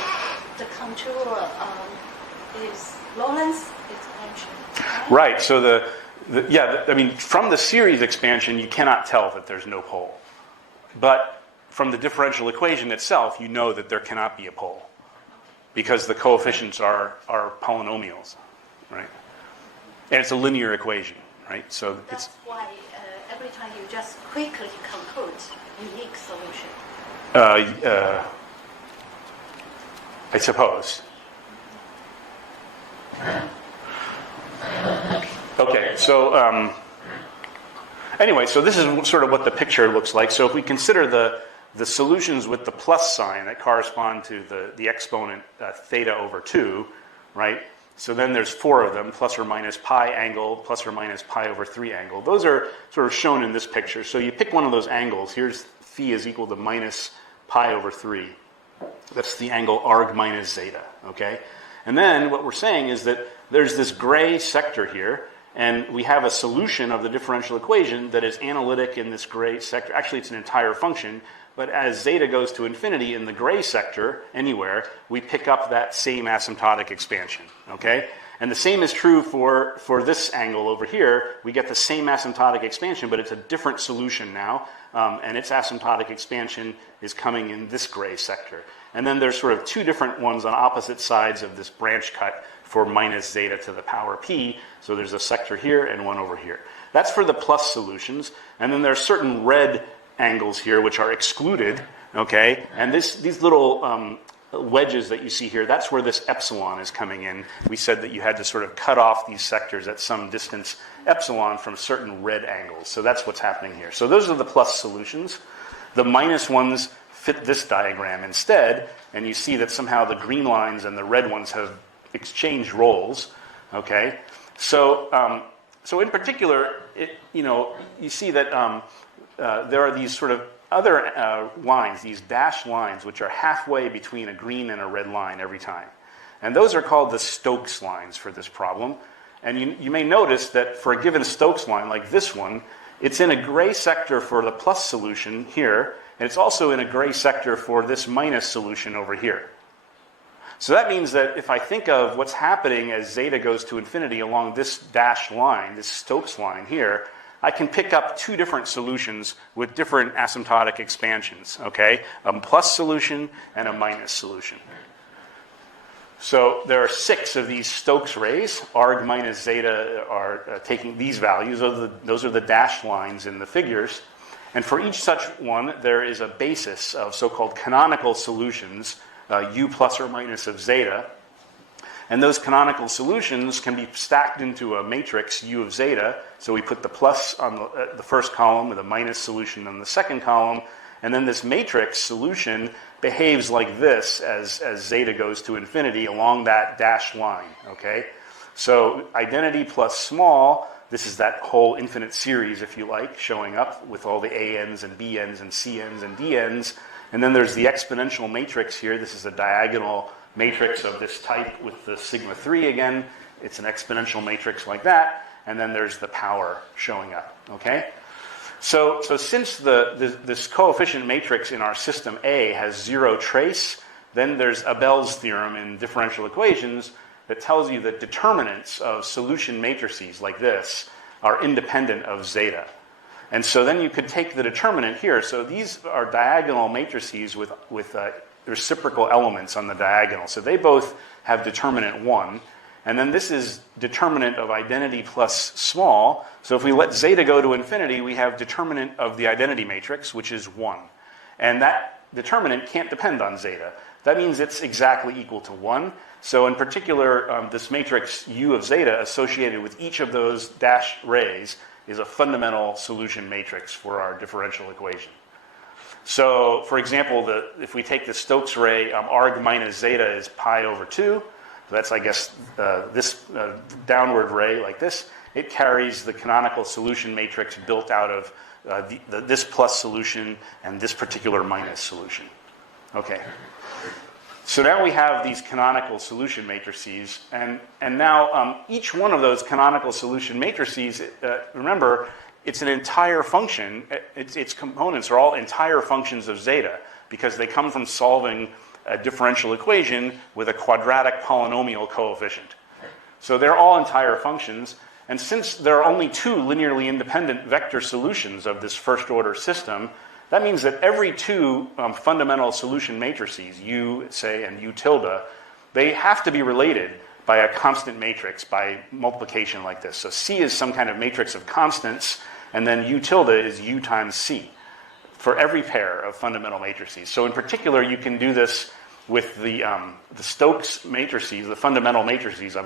contour is Lorentz expansion. Right. So I mean, from the series expansion, you cannot tell that there's no pole. But from the differential equation itself, you know that there cannot be a pole because the coefficients are polynomials, right? And it's a linear equation, right? So That's why every time you just quickly compute unique solution. I suppose. Okay, so anyway, so this is sort of what the picture looks like. So if we consider the solutions with the plus sign that correspond to the exponent theta over 2, right? So then there's 4 of them, plus or minus pi angle, plus or minus pi over 3 angle. Those are sort of shown in this picture. So you pick one of those angles. Here's phi is equal to minus pi over 3. That's the angle arg minus zeta, okay? And then what we're saying is that there's this gray sector here, and we have a solution of the differential equation that is analytic in this gray sector. Actually, it's an entire function, but as zeta goes to infinity in the gray sector, anywhere, we pick up that same asymptotic expansion, okay? And the same is true for this angle over here. We get the same asymptotic expansion, but it's a different solution now, and its asymptotic expansion is coming in this gray sector. And then there's sort of 2 different ones on opposite sides of this branch cut for minus zeta to the power p. So there's a sector here and one over here. That's for the plus solutions. And then there's certain red angles here which are excluded, okay? And these little wedges that you see here, that's where this epsilon is coming in. We said that you had to sort of cut off these sectors at some distance epsilon from certain red angles. So that's what's happening here. So those are the plus solutions. The minus ones fit this diagram instead, and you see that somehow the green lines and the red ones have exchanged roles, okay? So in particular, you see that there are these sort of other lines, these dashed lines, which are halfway between a green and a red line every time. And those are called the Stokes lines for this problem. And you may notice that for a given Stokes line, like this one, it's in a gray sector for the plus solution here, and it's also in a gray sector for this minus solution over here. So that means that if I think of what's happening as zeta goes to infinity along this dashed line, this Stokes line here, I can pick up 2 different solutions with different asymptotic expansions, okay? A plus solution and a minus solution. So there are 6 of these Stokes rays. Arg minus zeta are taking these values. Those are the dashed lines in the figures. And for each such one, there is a basis of so-called canonical solutions, u plus or minus of zeta. And those canonical solutions can be stacked into a matrix u of zeta. So we put the plus on the first column with a minus solution on the second column. And then this matrix solution behaves like this as zeta goes to infinity along that dashed line, okay? So identity plus small, this is that whole infinite series, if you like, showing up with all the ANs and BNs and CNs and DNs. And then there's the exponential matrix here. This is a diagonal matrix of this type with the sigma 3 again. It's an exponential matrix like that. And then there's the power showing up, okay? So since this coefficient matrix in our system A has 0 trace, then there's Abel's theorem in differential equations that tells you that determinants of solution matrices like this are independent of zeta. And so then you could take the determinant here. So these are diagonal matrices with reciprocal elements on the diagonal. So they both have determinant 1. And then this is determinant of identity plus small. So if we let zeta go to infinity, we have determinant of the identity matrix, which is 1. And that determinant can't depend on zeta. That means it's exactly equal to 1. So in particular, this matrix U of zeta associated with each of those dashed rays is a fundamental solution matrix for our differential equation. So for example, if we take the Stokes ray, arg minus zeta is pi over 2. So that's, I guess, this downward ray like this. It carries the canonical solution matrix built out of this plus solution and this particular minus solution. Okay. So now we have these canonical solution matrices, and now each one of those canonical solution matrices, remember, it's an entire function. Its components are all entire functions of zeta because they come from solving a differential equation with a quadratic polynomial coefficient. So they're all entire functions. And since there are only two linearly independent vector solutions of this first order system, that means that every two fundamental solution matrices, U, say, and U tilde, they have to be related by a constant matrix, by multiplication like this. So C is some kind of matrix of constants, and then U tilde is U times C for every pair of fundamental matrices. So in particular, you can do this with the Stokes matrices, the fundamental matrices,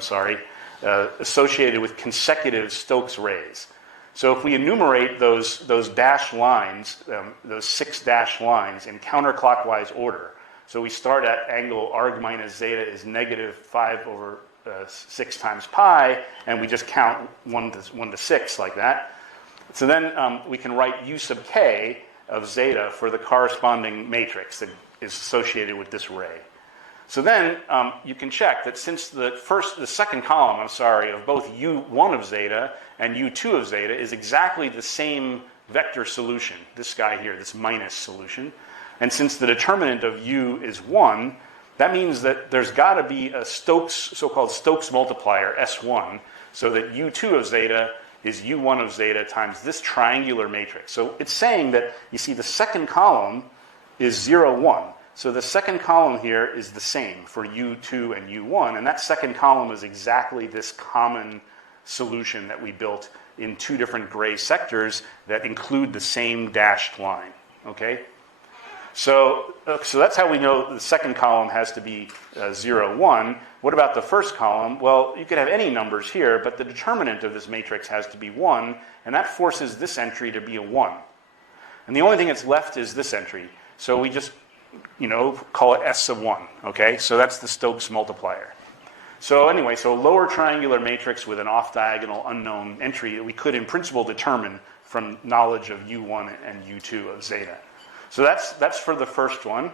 associated with consecutive Stokes rays. So if we enumerate those dashed lines, those 6 dashed lines in counterclockwise order, so we start at angle arg minus zeta is negative 5 over 6 times pi, and we just count 1 to 6 like that. So then we can write U sub k of zeta for the corresponding matrix that is associated with this ray. So then you can check that since the second column, of both U1 of zeta and U2 of zeta is exactly the same vector solution, this guy here, this minus solution, and since the determinant of U is 1, that means that there's got to be a Stokes, so-called Stokes multiplier, S1, so that U2 of zeta is U1 of zeta times this triangular matrix. So it's saying that, you see, the second column is 0, 1. So the second column here is the same for U2 and U1, and that second column is exactly this common solution that we built in two different gray sectors that include the same dashed line, okay? So that's how we know the second column has to be 0, 1. What about the first column? Well, you could have any numbers here, but the determinant of this matrix has to be 1, and that forces this entry to be a 1. And the only thing that's left is this entry. So we just call it S sub 1, okay? So that's the Stokes multiplier. So anyway, so a lower triangular matrix with an off-diagonal unknown entry that we could in principle determine from knowledge of U1 and U2 of zeta. So that's for the first one.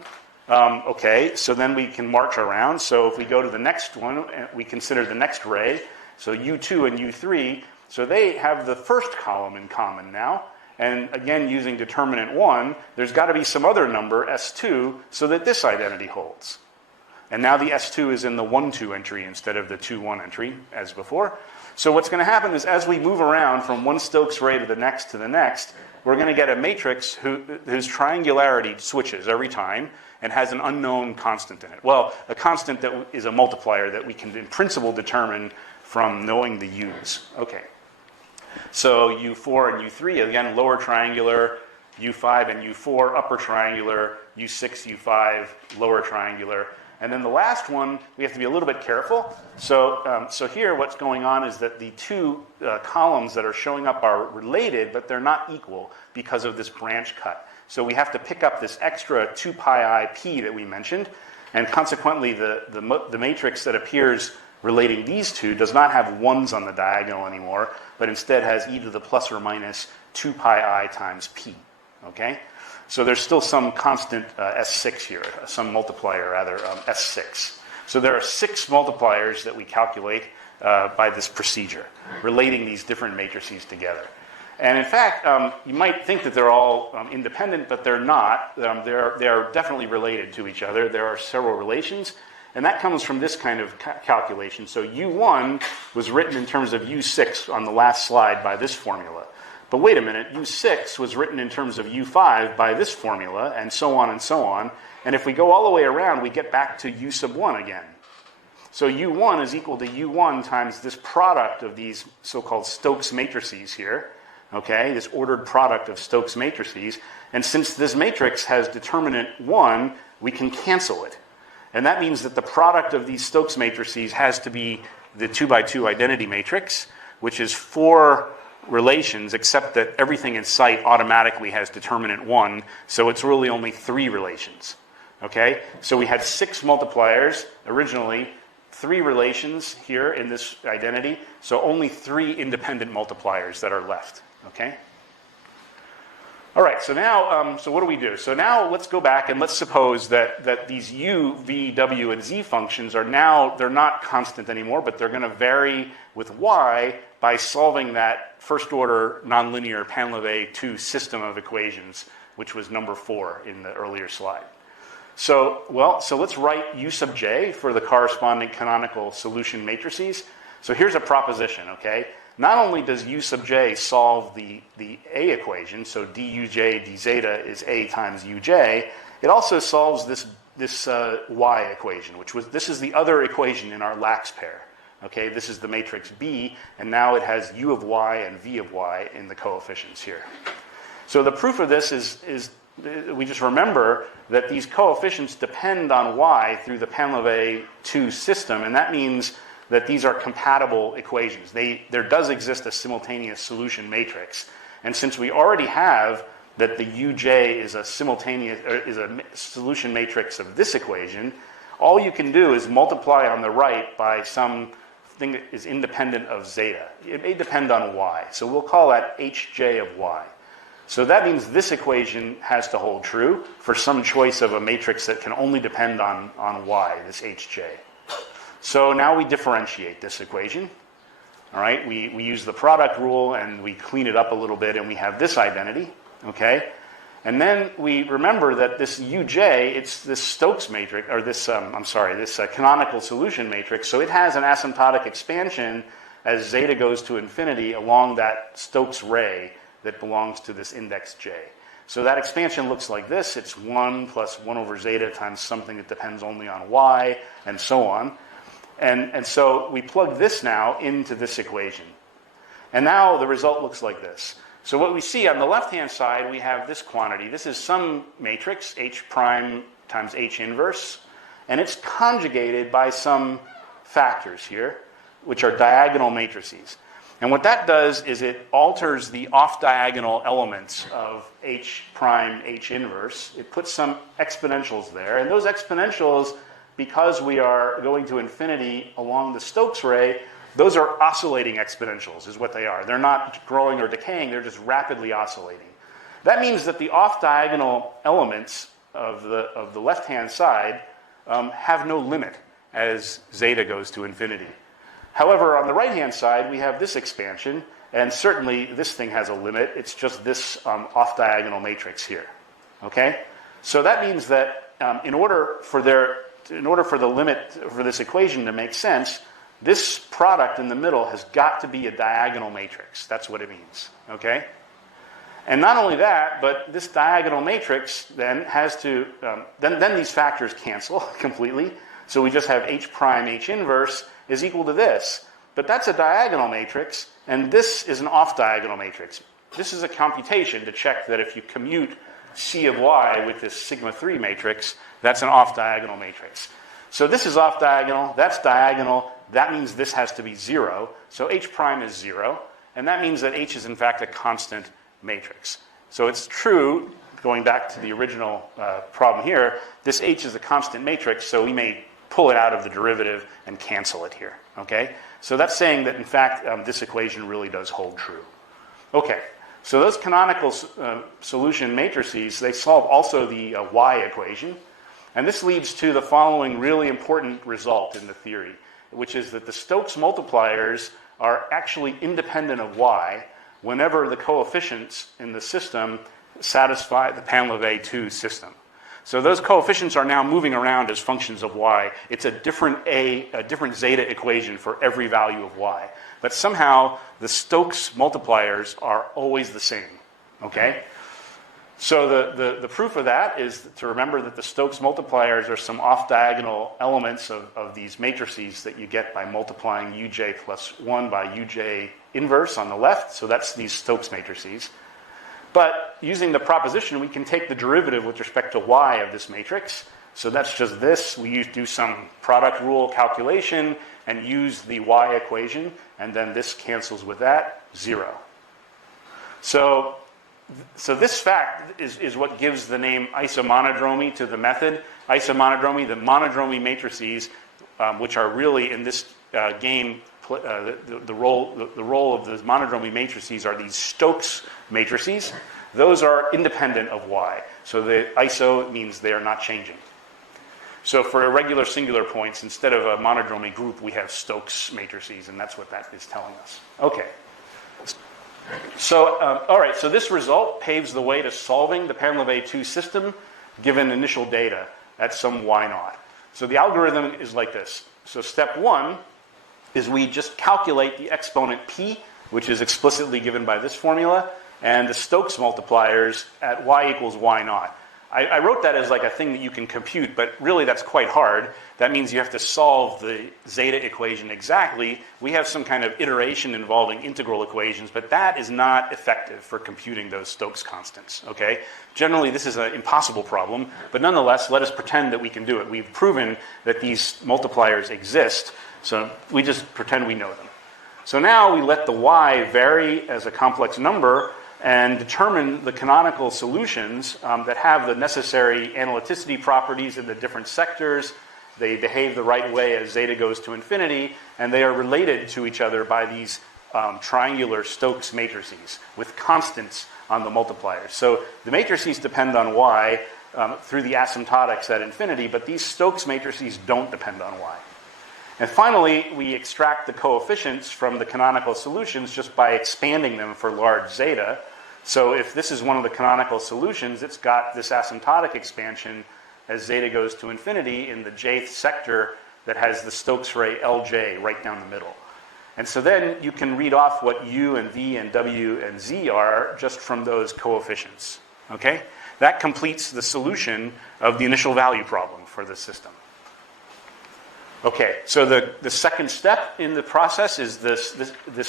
Okay, so then we can march around. So if we go to the next one, we consider the next ray. So U2 and U3, so they have the first column in common now. And again, using determinant 1, there's got to be some other number, S2, so that this identity holds. And now the S2 is in the 1, 2 entry instead of the 2, 1 entry, as before. So what's going to happen is as we move around from one Stokes ray to the next, we're going to get a matrix whose triangularity switches every time and has an unknown constant in it. Well, a constant that is a multiplier that we can in principle determine from knowing the U's. Okay. So U4 and U3, again, lower triangular, U5 and U4, upper triangular, U6, U5, lower triangular. And then the last one, we have to be a little bit careful. So here what's going on is that the two columns that are showing up are related, but they're not equal because of this branch cut. So we have to pick up this extra 2 pi I p that we mentioned, and consequently the matrix that appears relating these two does not have 1s on the diagonal anymore, but instead has e to the plus or minus 2 pi I times p, okay? So there's still some constant S6 here, some multiplier rather, S6. So there are 6 multipliers that we calculate by this procedure, relating these different matrices together. And in fact, you might think that they're all independent, but they're not. They're definitely related to each other. There are several relations. And that comes from this kind of calculation. So U1 was written in terms of U6 on the last slide by this formula. But wait a minute, U6 was written in terms of U5 by this formula, and so on and so on. And if we go all the way around, we get back to U sub 1 again. So U1 is equal to U1 times this product of these so-called Stokes matrices here, okay, this ordered product of Stokes matrices. And since this matrix has determinant 1, we can cancel it. And that means that the product of these Stokes matrices has to be the 2 by 2 identity matrix, which is 4 relations, except that everything in sight automatically has determinant 1, so it's really only 3 relations. Okay? So we had 6 multipliers originally, 3 relations here in this identity, so only 3 independent multipliers that are left. Okay? All right, so now, so what do we do? So now let's go back and let's suppose that these u, v, w, and z functions are now, they're not constant anymore, but they're going to vary with y by solving that first order nonlinear Painlevé 2 system of equations, which was number 4 in the earlier slide. So let's write U sub j for the corresponding canonical solution matrices. So here's a proposition, okay? Not only does U sub j solve the A equation, so duj d zeta is A times uj, it also solves this y equation, this is the other equation in our lax pair. Okay, this is the matrix B, and now it has u of y and v of y in the coefficients here. So the proof of this is we just remember that these coefficients depend on y through the Painlevé 2 system, and that means that these are compatible equations. There does exist a simultaneous solution matrix, and since we already have that the uj is a solution matrix of this equation, all you can do is multiply on the right by some thing that is independent of zeta. It may depend on y, so we'll call that hj of y. So that means this equation has to hold true for some choice of a matrix that can only depend on y, this hj. So now we differentiate this equation. All right, we use the product rule and we clean it up a little bit, and we have this identity. Okay, and then we remember that this uj, it's this Stokes matrix, or this canonical solution matrix. So it has an asymptotic expansion as zeta goes to infinity along that Stokes ray that belongs to this index j. So that expansion looks like this. It's 1 plus 1 over zeta times something that depends only on y, and so on. And so we plug this now into this equation. And now the result looks like this. So what we see on the left-hand side, we have this quantity. This is some matrix, H prime times H inverse, and it's conjugated by some factors here, which are diagonal matrices. And what that does is it alters the off-diagonal elements of H prime H inverse. It puts some exponentials there, and those exponentials, because we are going to infinity along the Stokes ray, those are oscillating exponentials, is what they are. They're not growing or decaying, they're just rapidly oscillating. That means that the off-diagonal elements of the left-hand side have no limit as zeta goes to infinity. However, on the right-hand side, we have this expansion, and certainly this thing has a limit. It's just this off-diagonal matrix here. Okay? So that means that in order for the limit for this equation to make sense, this product in the middle has got to be a diagonal matrix. That's what it means. Okay? And not only that, but this diagonal matrix then has to, then these factors cancel completely. So we just have H prime H inverse is equal to this. But that's a diagonal matrix, and this is an off-diagonal matrix. This is a computation to check that if you commute C of y with this sigma 3 matrix, that's an off-diagonal matrix. So this is off-diagonal, that's diagonal, that means this has to be 0. So H prime is 0, and that means that H is in fact a constant matrix. So it's true, going back to the original problem here, this H is a constant matrix, so we may pull it out of the derivative and cancel it here. Okay? So that's saying that, in fact, this equation really does hold true. Okay, so those canonical solution matrices, they solve also the y equation. And this leads to the following really important result in the theory, which is that the Stokes multipliers are actually independent of y whenever the coefficients in the system satisfy the Painlevé 2 system. So those coefficients are now moving around as functions of y. It's a different zeta equation for every value of y. But somehow the Stokes multipliers are always the same. Okay? So the proof of that is to remember that the Stokes multipliers are some off-diagonal elements of these matrices that you get by multiplying uj plus 1 by uj inverse on the left. So that's these Stokes matrices. But using the proposition, we can take the derivative with respect to y of this matrix. So that's just this. We do some product rule calculation and use the y equation, and then this cancels with that, 0. So this fact is what gives the name isomonodromy to the method. Isomonodromy, the monodromy matrices, which are really in this game, the role of the monodromy matrices are these Stokes matrices. Those are independent of y. So the iso means they are not changing. So for irregular singular points, instead of a monodromy group, we have Stokes matrices, and that's what that is telling us. Okay. So, all right, so this result paves the way to solving the Painlevé 2 system given initial data. at some y naught. So the algorithm is like this. So step 1 is we just calculate the exponent p, which is explicitly given by this formula, and the Stokes multipliers at y equals y naught. I wrote that as like a thing that you can compute, but really that's quite hard. That means you have to solve the zeta equation exactly. We have some kind of iteration involving integral equations, but that is not effective for computing those Stokes constants, okay? Generally, this is an impossible problem, but nonetheless, let us pretend that we can do it. We've proven that these multipliers exist, so we just pretend we know them. So now we let the y vary as a complex number and determine the canonical solutions that have the necessary analyticity properties in the different sectors. They behave the right way as zeta goes to infinity, and they are related to each other by these triangular Stokes matrices with constants on the multipliers. So the matrices depend on y through the asymptotics at infinity, but these Stokes matrices don't depend on y. And finally, we extract the coefficients from the canonical solutions just by expanding them for large zeta. So if this is one of the canonical solutions, it's got this asymptotic expansion as zeta goes to infinity in the jth sector that has the Stokes ray Lj right down the middle. And so then you can read off what u and v and w and z are just from those coefficients. Okay? That completes the solution of the initial value problem for the system. Okay, so the second step in the process is this is the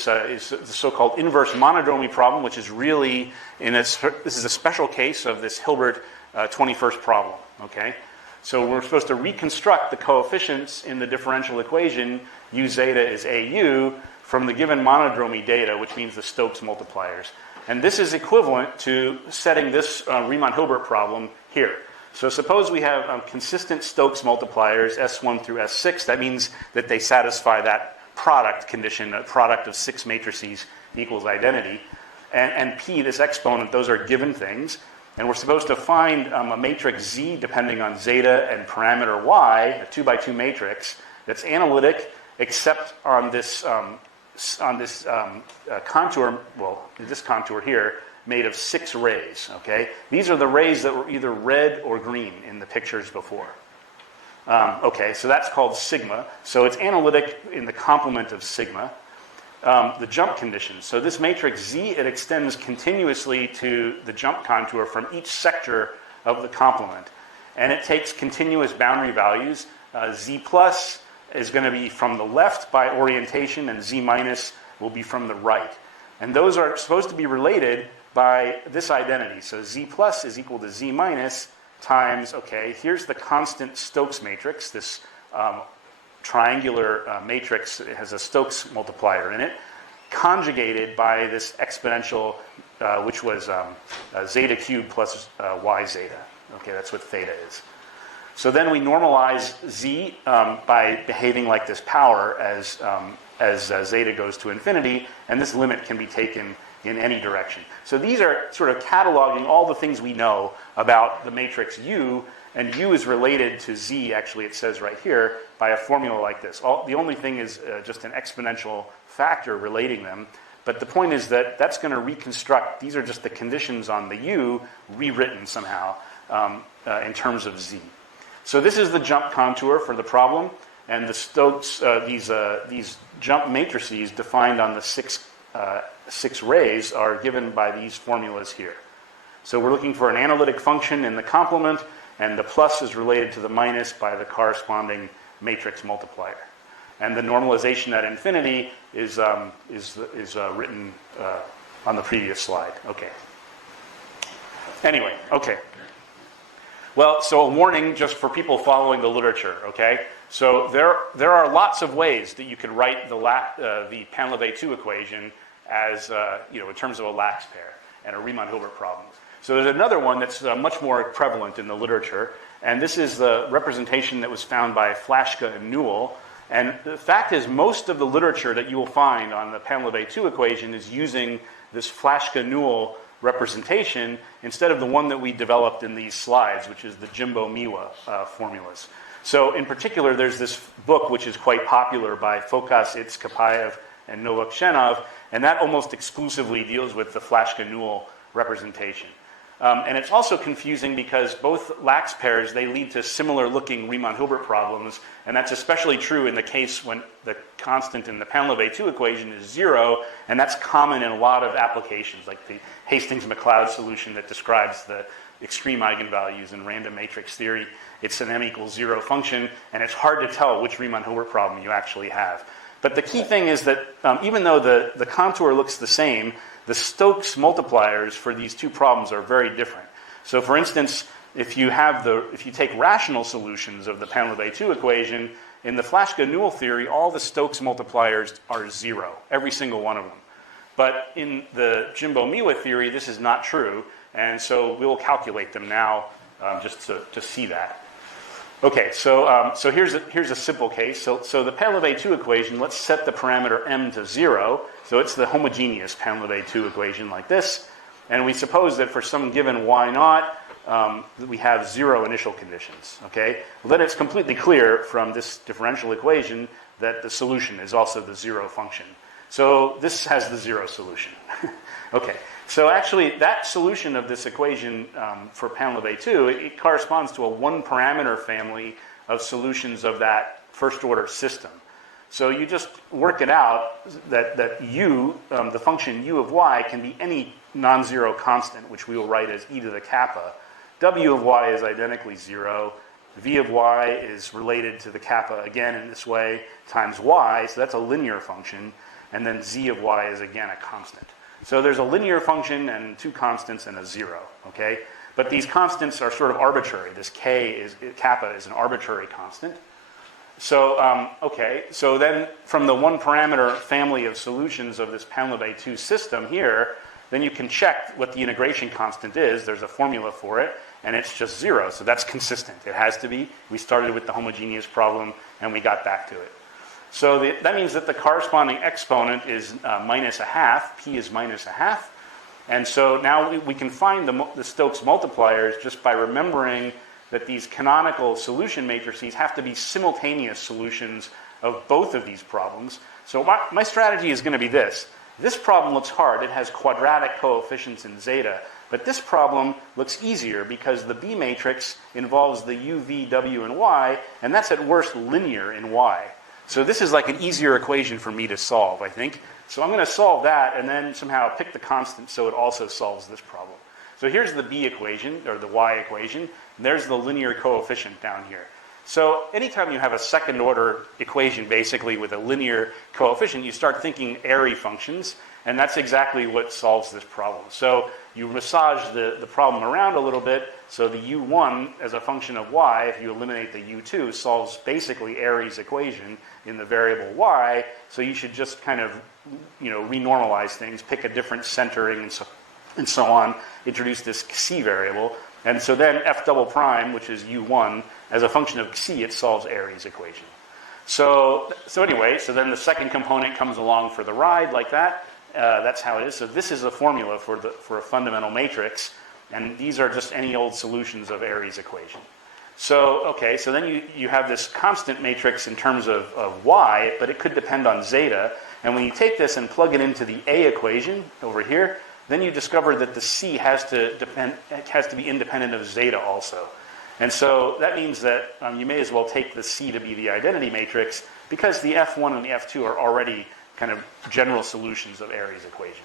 so-called inverse monodromy problem, which is really, this is a special case of this Hilbert 21st problem, okay? So we're supposed to reconstruct the coefficients in the differential equation, u zeta is au, from the given monodromy data, which means the Stokes multipliers. And this is equivalent to setting this Riemann-Hilbert problem here. So suppose we have consistent Stokes multipliers, S1 through S6. That means that they satisfy that product condition, a product of 6 matrices equals identity. And P, this exponent, those are given things. And we're supposed to find a matrix Z depending on zeta and parameter Y, a 2x2 matrix, that's analytic except on this contour, well, this contour here, made of 6 rays, okay? These are the rays that were either red or green in the pictures before. Okay, so that's called sigma. So it's analytic in the complement of sigma. The jump condition. So this matrix Z, it extends continuously to the jump contour from each sector of the complement. And it takes continuous boundary values. Z plus is going to be from the left by orientation, and Z minus will be from the right. And those are supposed to be related by this identity. So Z plus is equal to Z minus times, okay, here's the constant Stokes matrix, this triangular matrix. It has a Stokes multiplier in it, conjugated by this exponential, which was zeta cubed plus y zeta. Okay, that's what theta is. So then we normalize Z by behaving like this power as zeta goes to infinity, and this limit can be taken in any direction. So these are sort of cataloging all the things we know about the matrix U, and U is related to Z, actually it says right here, by a formula like this. The only thing is just an exponential factor relating them, but the point is that that's going to reconstruct, these are just the conditions on the U rewritten somehow in terms of Z. So this is the jump contour for the problem, and the Stokes, these jump matrices defined on the 6 rays are given by these formulas here. So we're looking for an analytic function in the complement, and the plus is related to the minus by the corresponding matrix multiplier. And the normalization at infinity is written on the previous slide. Okay. Anyway, okay. Well, so a warning just for people following the literature, okay? So there are lots of ways that you could write the Painlevé 2 equation as, in terms of a lax pair and a Riemann-Hilbert problem. So there's another one that's much more prevalent in the literature, and this is the representation that was found by Flashka and Newell. And the fact is, most of the literature that you will find on the Painlevé 2 equation is using this Flashka-Newell representation instead of the one that we developed in these slides, which is the Jimbo-Miwa formulas. So in particular, there's this book which is quite popular by Fokas, Itzkapayev, and Novak Shenov, and that almost exclusively deals with the Flashka-Newell representation. And it's also confusing because both lax pairs, they lead to similar looking Riemann-Hilbert problems, and that's especially true in the case when the constant in the Painlevé 2 equation is 0, and that's common in a lot of applications, like the Hastings-MacLeod solution that describes the extreme eigenvalues in random matrix theory. It's an m equals 0 function, and it's hard to tell which Riemann-Hilbert problem you actually have. But the key thing is that even though the contour looks the same, the Stokes multipliers for these two problems are very different. So for instance, if you take rational solutions of the Painlevé 2 equation, in the Flaschke-Newell theory, all the Stokes multipliers are 0, every single one of them. But in the Jimbo-Miwa theory, this is not true, and so we'll calculate them now just to see that. Okay, so here's a simple case. So the Painlevé 2 equation, let's set the parameter m to 0. So it's the homogeneous Painlevé 2 equation like this. And we suppose that for some given y naught, we have 0 initial conditions. Okay? Well, then it's completely clear from this differential equation that the solution is also the 0 function. So this has the 0 solution. Okay, so actually that solution of this equation for Painlevé 2, it corresponds to a one-parameter family of solutions of that first-order system. So you just work it out that u, the function u of y, can be any non-zero constant, which we will write as e to the kappa. W of y is identically 0. V of y is related to the kappa again in this way times y, so that's a linear function. And then z of y is again a constant. So there's a linear function and two constants and a 0, okay? But these constants are sort of arbitrary. This kappa is an arbitrary constant. So, okay, so then from the one-parameter family of solutions of this Painlevé 2 system here, then you can check what the integration constant is. There's a formula for it, and it's just 0. So that's consistent. It has to be. We started with the homogeneous problem, and we got back to it. So that means that the corresponding exponent is minus a half. P is minus a half. And so now we can find the Stokes multipliers just by remembering that these canonical solution matrices have to be simultaneous solutions of both of these problems. So my strategy is going to be this. This problem looks hard. It has quadratic coefficients in zeta. But this problem looks easier because the B matrix involves the u, v, w, and y, and that's at worst linear in y. So this is like an easier equation for me to solve, I think. So I'm going to solve that and then somehow pick the constant so it also solves this problem. So here's the B equation, or the y equation. There's the linear coefficient down here. So anytime you have a second-order equation, basically, with a linear coefficient, you start thinking Airy functions, and that's exactly what solves this problem. So you massage the problem around a little bit, so the u1 as a function of y, if you eliminate the u2, solves basically Airy's equation in the variable y, so you should just kind of, renormalize things, pick a different centering and so on, introduce this c variable, and so then f double prime, which is u1, as a function of c, it solves Airy's equation. So anyway, so then the second component comes along for the ride like that. That's how it is. So this is a formula for a fundamental matrix, and these are just any old solutions of Airy's equation. So, okay, so then you have this constant matrix in terms of y, but it could depend on zeta. And when you take this and plug it into the A equation over here, then you discover that the C has to be independent of zeta also. And so that means that you may as well take the C to be the identity matrix because the F1 and the F2 are already kind of general solutions of Airy's equation.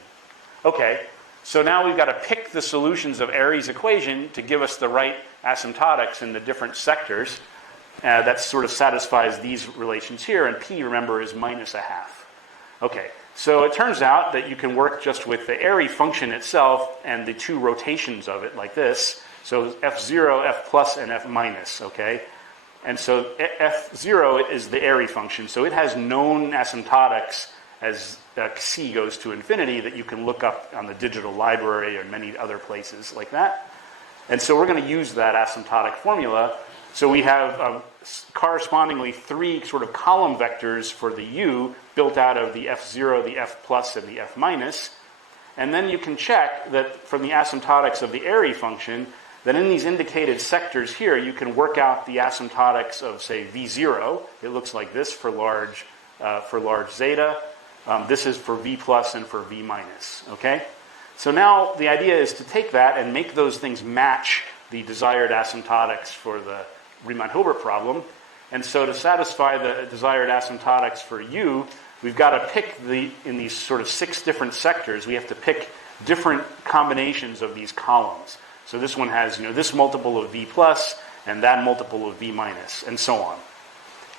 Okay, so now we've got to pick the solutions of Airy's equation to give us the right asymptotics in the different sectors. That sort of satisfies these relations here, and P, remember, is minus a half. Okay, so it turns out that you can work just with the Airy function itself and the two rotations of it like this. So F0, F plus, and F minus, okay? And so F0 is the Airy function, so it has known asymptotics as C goes to infinity that you can look up on the digital library or many other places like that. And so we're going to use that asymptotic formula. So we have correspondingly three sort of column vectors for the U built out of the F0, the F plus, and the F minus. And then you can check that from the asymptotics of the Airy function, that in these indicated sectors here, you can work out the asymptotics of, say, V0. It looks like this for large zeta. This is for V plus and for V minus, okay? So now the idea is to take that and make those things match the desired asymptotics for the Riemann-Hilbert problem. And so to satisfy the desired asymptotics for U, we've got to pick in these sort of 6 different sectors, we have to pick different combinations of these columns. So this one has, this multiple of V plus and that multiple of V minus, and so on.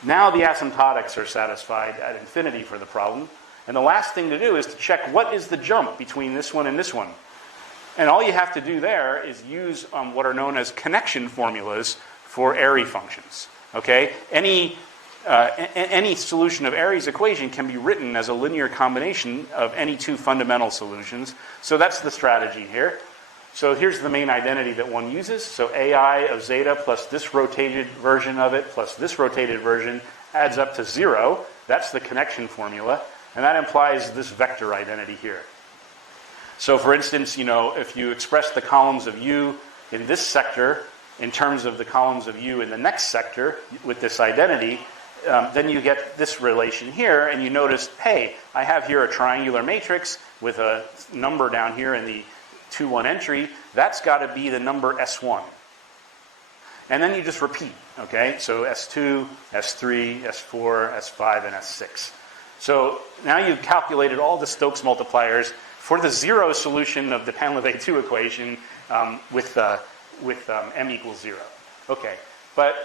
Now the asymptotics are satisfied at infinity for the problem. And the last thing to do is to check what is the jump between this one and this one. And all you have to do there is use what are known as connection formulas for Airy functions. Okay? Any solution of Airy's equation can be written as a linear combination of any 2 fundamental solutions. So that's the strategy here. So here's the main identity that one uses. So AI of zeta plus this rotated version of it plus this rotated version adds up to 0. That's the connection formula. And that implies this vector identity here. So for instance, if you express the columns of U in this sector in terms of the columns of U in the next sector with this identity, then you get this relation here, and you notice, hey, I have here a triangular matrix with a number down here in the 2-1 entry. That's got to be the number S1. And then you just repeat, okay? So S2, S3, S4, S5, and S6. So now you've calculated all the Stokes multipliers for the 0 solution of the Painlevé 2 equation with m equals 0. Okay, but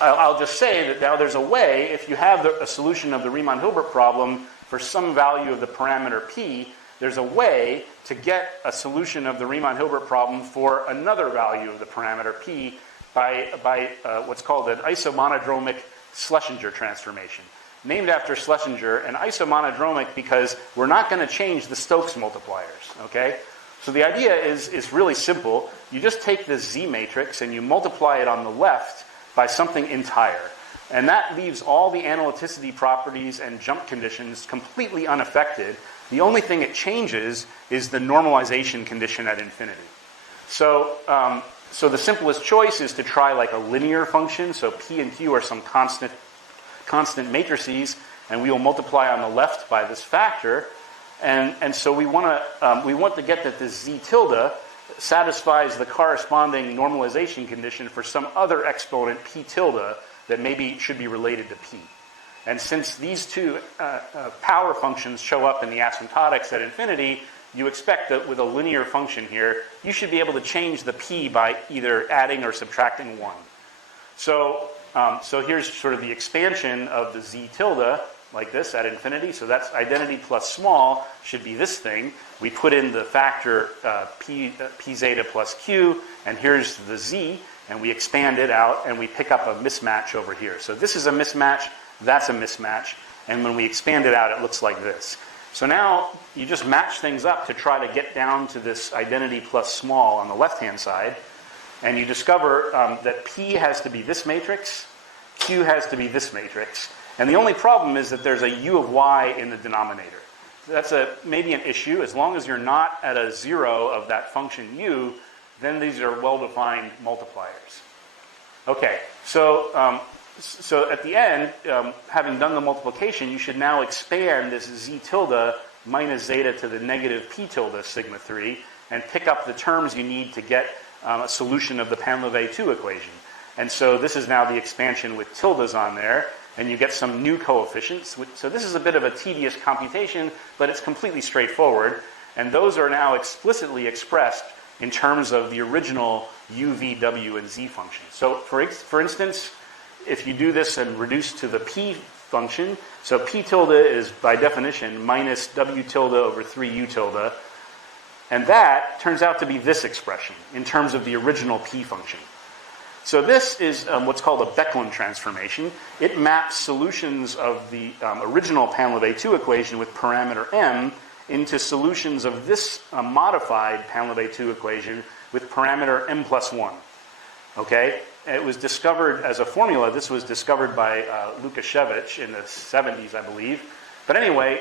I'll just say that now there's a way, if you have a solution of the Riemann-Hilbert problem for some value of the parameter p, there's a way to get a solution of the Riemann-Hilbert problem for another value of the parameter p by what's called an isomonodromic Schlesinger transformation. Named after Schlesinger, and isomonodromic because we're not going to change the Stokes multipliers, okay? So the idea is really simple. You just take this Z matrix and you multiply it on the left by something entire. And that leaves all the analyticity properties and jump conditions completely unaffected. The only thing it changes is the normalization condition at infinity. So the simplest choice is to try like a linear function. So P and Q are some constant matrices, and we will multiply on the left by this factor. And so we want to get that this Z tilde satisfies the corresponding normalization condition for some other exponent P tilde that maybe should be related to P. And since these 2 power functions show up in the asymptotics at infinity, you expect that with a linear function here, you should be able to change the P by either adding or subtracting 1. So here's sort of the expansion of the Z tilde, like this, at infinity. So that's identity plus small should be this thing. We put in the factor P zeta plus Q, and here's the Z, and we expand it out, and we pick up a mismatch over here. So this is a mismatch, that's a mismatch, and when we expand it out, it looks like this. So now you just match things up to try to get down to this identity plus small on the left-hand side, and you discover that P has to be this matrix, Q has to be this matrix, and the only problem is that there's a U of Y in the denominator. That's maybe an issue. As long as you're not at a 0 of that function U, then these are well-defined multipliers. Okay, so at the end, having done the multiplication, you should now expand this Z tilde minus zeta to the negative P tilde sigma 3 and pick up the terms you need to get a solution of the Painlevé 2 equation. And so this is now the expansion with tildes on there, and you get some new coefficients. So this is a bit of a tedious computation, but it's completely straightforward. And those are now explicitly expressed in terms of the original U, V, W, and Z functions. So for instance, if you do this and reduce to the P function, so P tilde is by definition minus W tilde over 3U tilde, and that turns out to be this expression in terms of the original P function. So this is what's called a Becklin transformation. It maps solutions of the original Painlevé 2 equation with parameter m into solutions of this modified Painlevé 2 equation with parameter m plus 1. Okay? It was discovered as a formula. This was discovered by Lukashevich in the 70s, I believe. But anyway,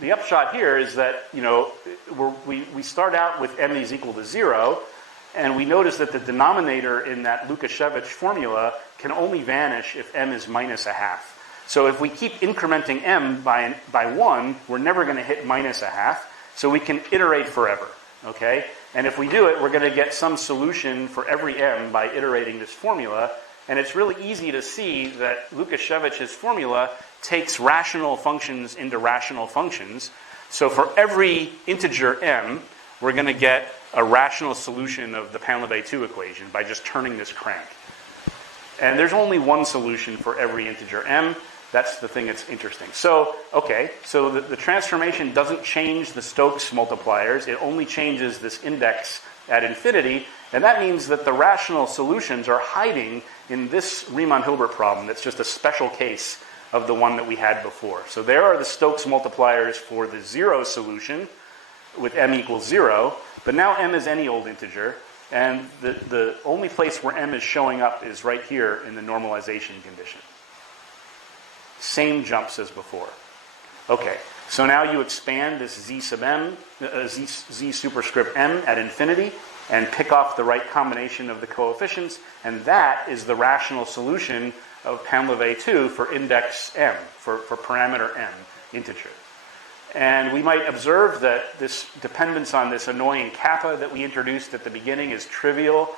the upshot here is that we start out with m is equal to 0, and we notice that the denominator in that Lukashevich formula can only vanish if m is minus a half. So if we keep incrementing m by 1, we're never going to hit minus a half. So we can iterate forever, okay? And if we do it, we're going to get some solution for every m by iterating this formula. And it's really easy to see that Lukashevich's formula takes rational functions into rational functions. So for every integer m, we're going to get a rational solution of the Painlevé 2 equation by just turning this crank. And there's only one solution for every integer m. That's the thing that's interesting. So, okay, so the transformation doesn't change the Stokes multipliers. It only changes this index at infinity. And that means that the rational solutions are hiding in this Riemann-Hilbert problem. That's just a special case of the one that we had before. So there are the Stokes multipliers for the 0 solution with m equals 0. But now m is any old integer. And the only place where m is showing up is right here in the normalization condition. Same jumps as before. Okay, so now you expand this z sub m, z superscript m at infinity, and pick off the right combination of the coefficients, and that is the rational solution of Painlevé 2 for index m, for parameter m, integer. And we might observe that this dependence on this annoying kappa that we introduced at the beginning is trivial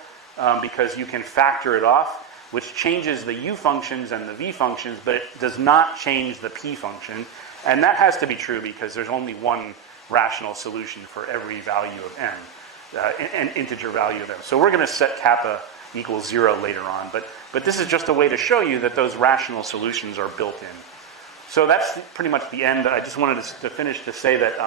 because you can factor it off, which changes the u functions and the v functions, but it does not change the p function. And that has to be true because there's only one rational solution for every value of m, an integer value of m. So we're going to set kappa equals 0 later on. But this is just a way to show you that those rational solutions are built in. So that's pretty much the end. I just wanted to finish to say that,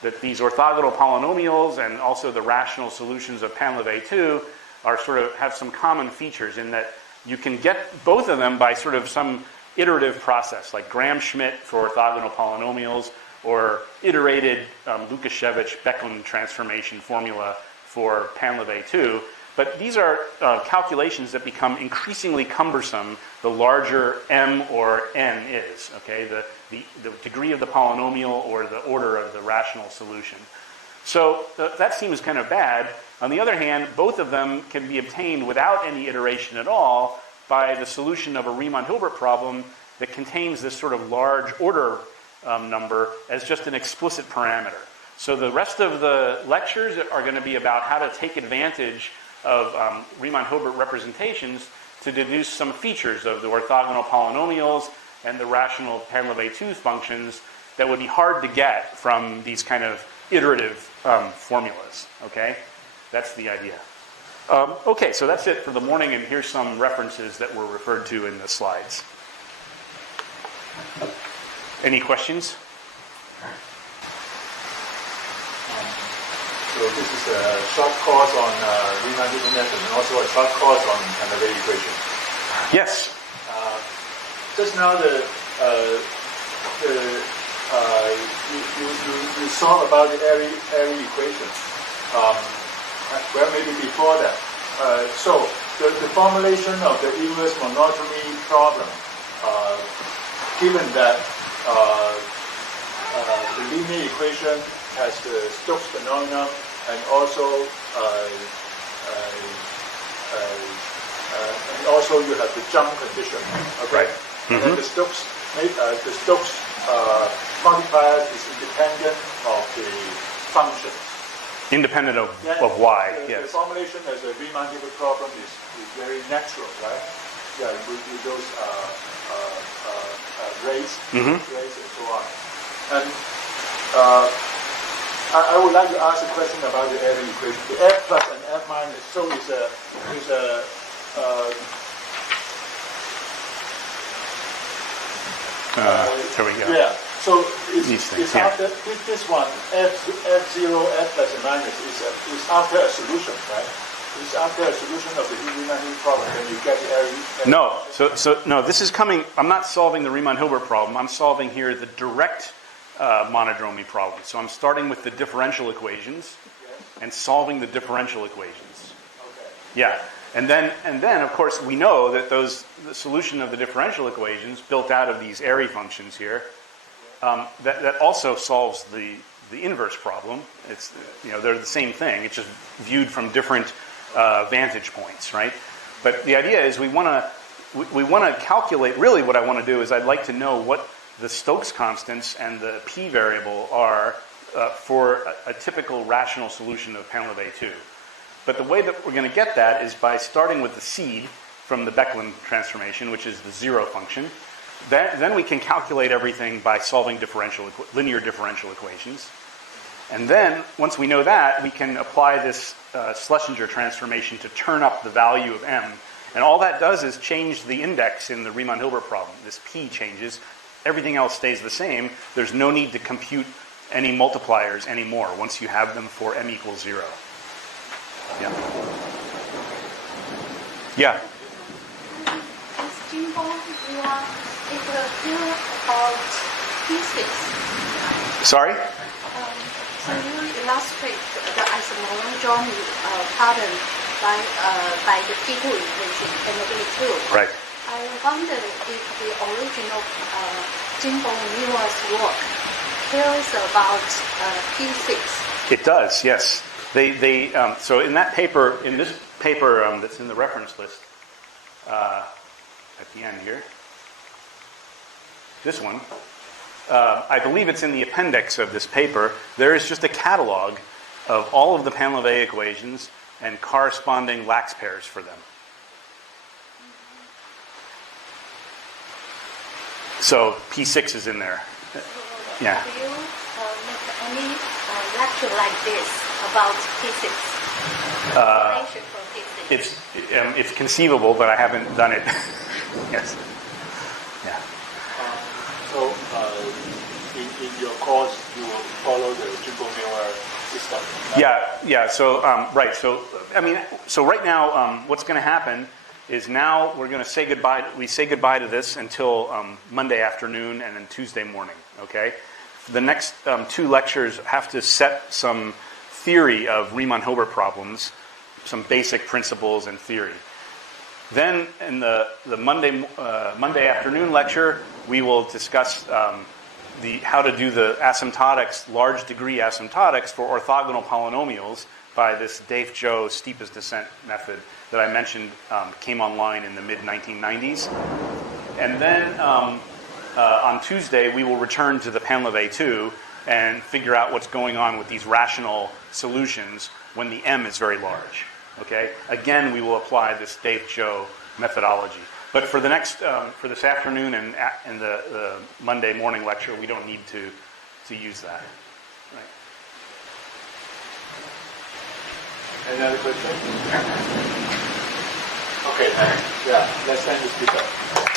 that these orthogonal polynomials and also the rational solutions of Painlevé 2 are sort of have some common features in that you can get both of them by sort of some iterative process, like Gram-Schmidt for orthogonal polynomials or iterated Lukashevich-Beckman transformation formula for Painlevé 2. But these are calculations that become increasingly cumbersome the larger m or n is, okay? The degree of the polynomial or the order of the rational solution. So that seems kind of bad. On the other hand, both of them can be obtained without any iteration at all by the solution of a Riemann-Hilbert problem that contains this sort of large order number as just an explicit parameter. So the rest of the lectures are going to be about how to take advantage of Riemann-Hilbert representations to deduce some features of the orthogonal polynomials and the rational Painlevé 2 functions that would be hard to get from these kind of iterative formulas, okay? That's the idea. Okay, so that's it for the morning, and here's some references that were referred to in the slides. Any questions? So this is a short course on Riemann-Hilbert method and also a short course on Painlevé equation. Yes. Just now you saw about the Airy equation. Well, maybe before that. So the formulation of the inverse monodromy problem, given that the linear equation has the Stokes phenomenon and also you have the jump condition. Okay. Right. And then the Stokes multiplier is independent of the function. Independent of y, yes. The formulation as a Riemann-Hilbert problem is very natural, right? Yeah, with those rays and so on. And I would like to ask a question about the Airy equation. The f plus and f minus. So is a There we go. Yeah. So These things, it's after this one f0 f plus and minus is after a solution, right? It's after a solution of the Riemann-Hilbert problem, then you get the Airy. No. So no. This is coming. I'm not solving the Riemann-Hilbert problem. I'm solving here the direct monodromy problem. So I'm starting with the differential equations and solving the differential equations. Okay. Yeah. And then, of course, we know that the solution of the differential equations built out of these Airy functions here, that also solves the inverse problem. It's, they're the same thing. It's just viewed from different vantage points, right? But the idea is we want to we want to calculate, really what I want to do is I'd like to know what the Stokes constants and the p variable are for a typical rational solution of Painlevé 2. But the way that we're going to get that is by starting with the seed from the Becklin transformation, which is the zero function. Then we can calculate everything by solving linear differential equations. And then, once we know that, we can apply this Schlesinger transformation to turn up the value of m. And all that does is change the index in the Riemann-Hilbert problem. This p changes. Everything else stays the same. There's no need to compute any multipliers anymore once you have them for m equals 0. Yeah. Yeah. As Jimbo, you are clear about physics. Sorry? So you illustrate the monodromy pattern by the P2 equation and the V2. Right. I wonder if the original Jimbo-Newell's work cares about P6. It does, yes. So in that paper, in this paper that's in the reference list at the end here, this one, I believe it's in the appendix of this paper. There is just a catalog of all of the Painlevé equations and corresponding lax pairs for them. So P6 is in there. Yeah. Have you make any lecture like this about physics? Explanation for physics? It's conceivable, but I haven't done it. Yes. Yeah. So in your course, you will follow the Jimbo-Miller system. Right? Yeah. So right. So right now, what's going to happen is now we're going to say goodbye. We say goodbye to this until Monday afternoon and then Tuesday morning. Okay. The next 2 lectures have to set some theory of Riemann-Hilbert problems, some basic principles and theory. Then in the Monday afternoon lecture, we will discuss how to do the asymptotics, large degree asymptotics for orthogonal polynomials by this Dave-Joe steepest descent method that I mentioned came online in the mid-1990s. And then on Tuesday, we will return to the Painlevé 2 and figure out what's going on with these rational solutions when the m is very large. Okay. Again, we will apply this Dave-Joe methodology. But for the next, for this afternoon and the Monday morning lecture, we don't need to use that. Right. Any other questions? Okay. Yeah. Let's thank the speaker.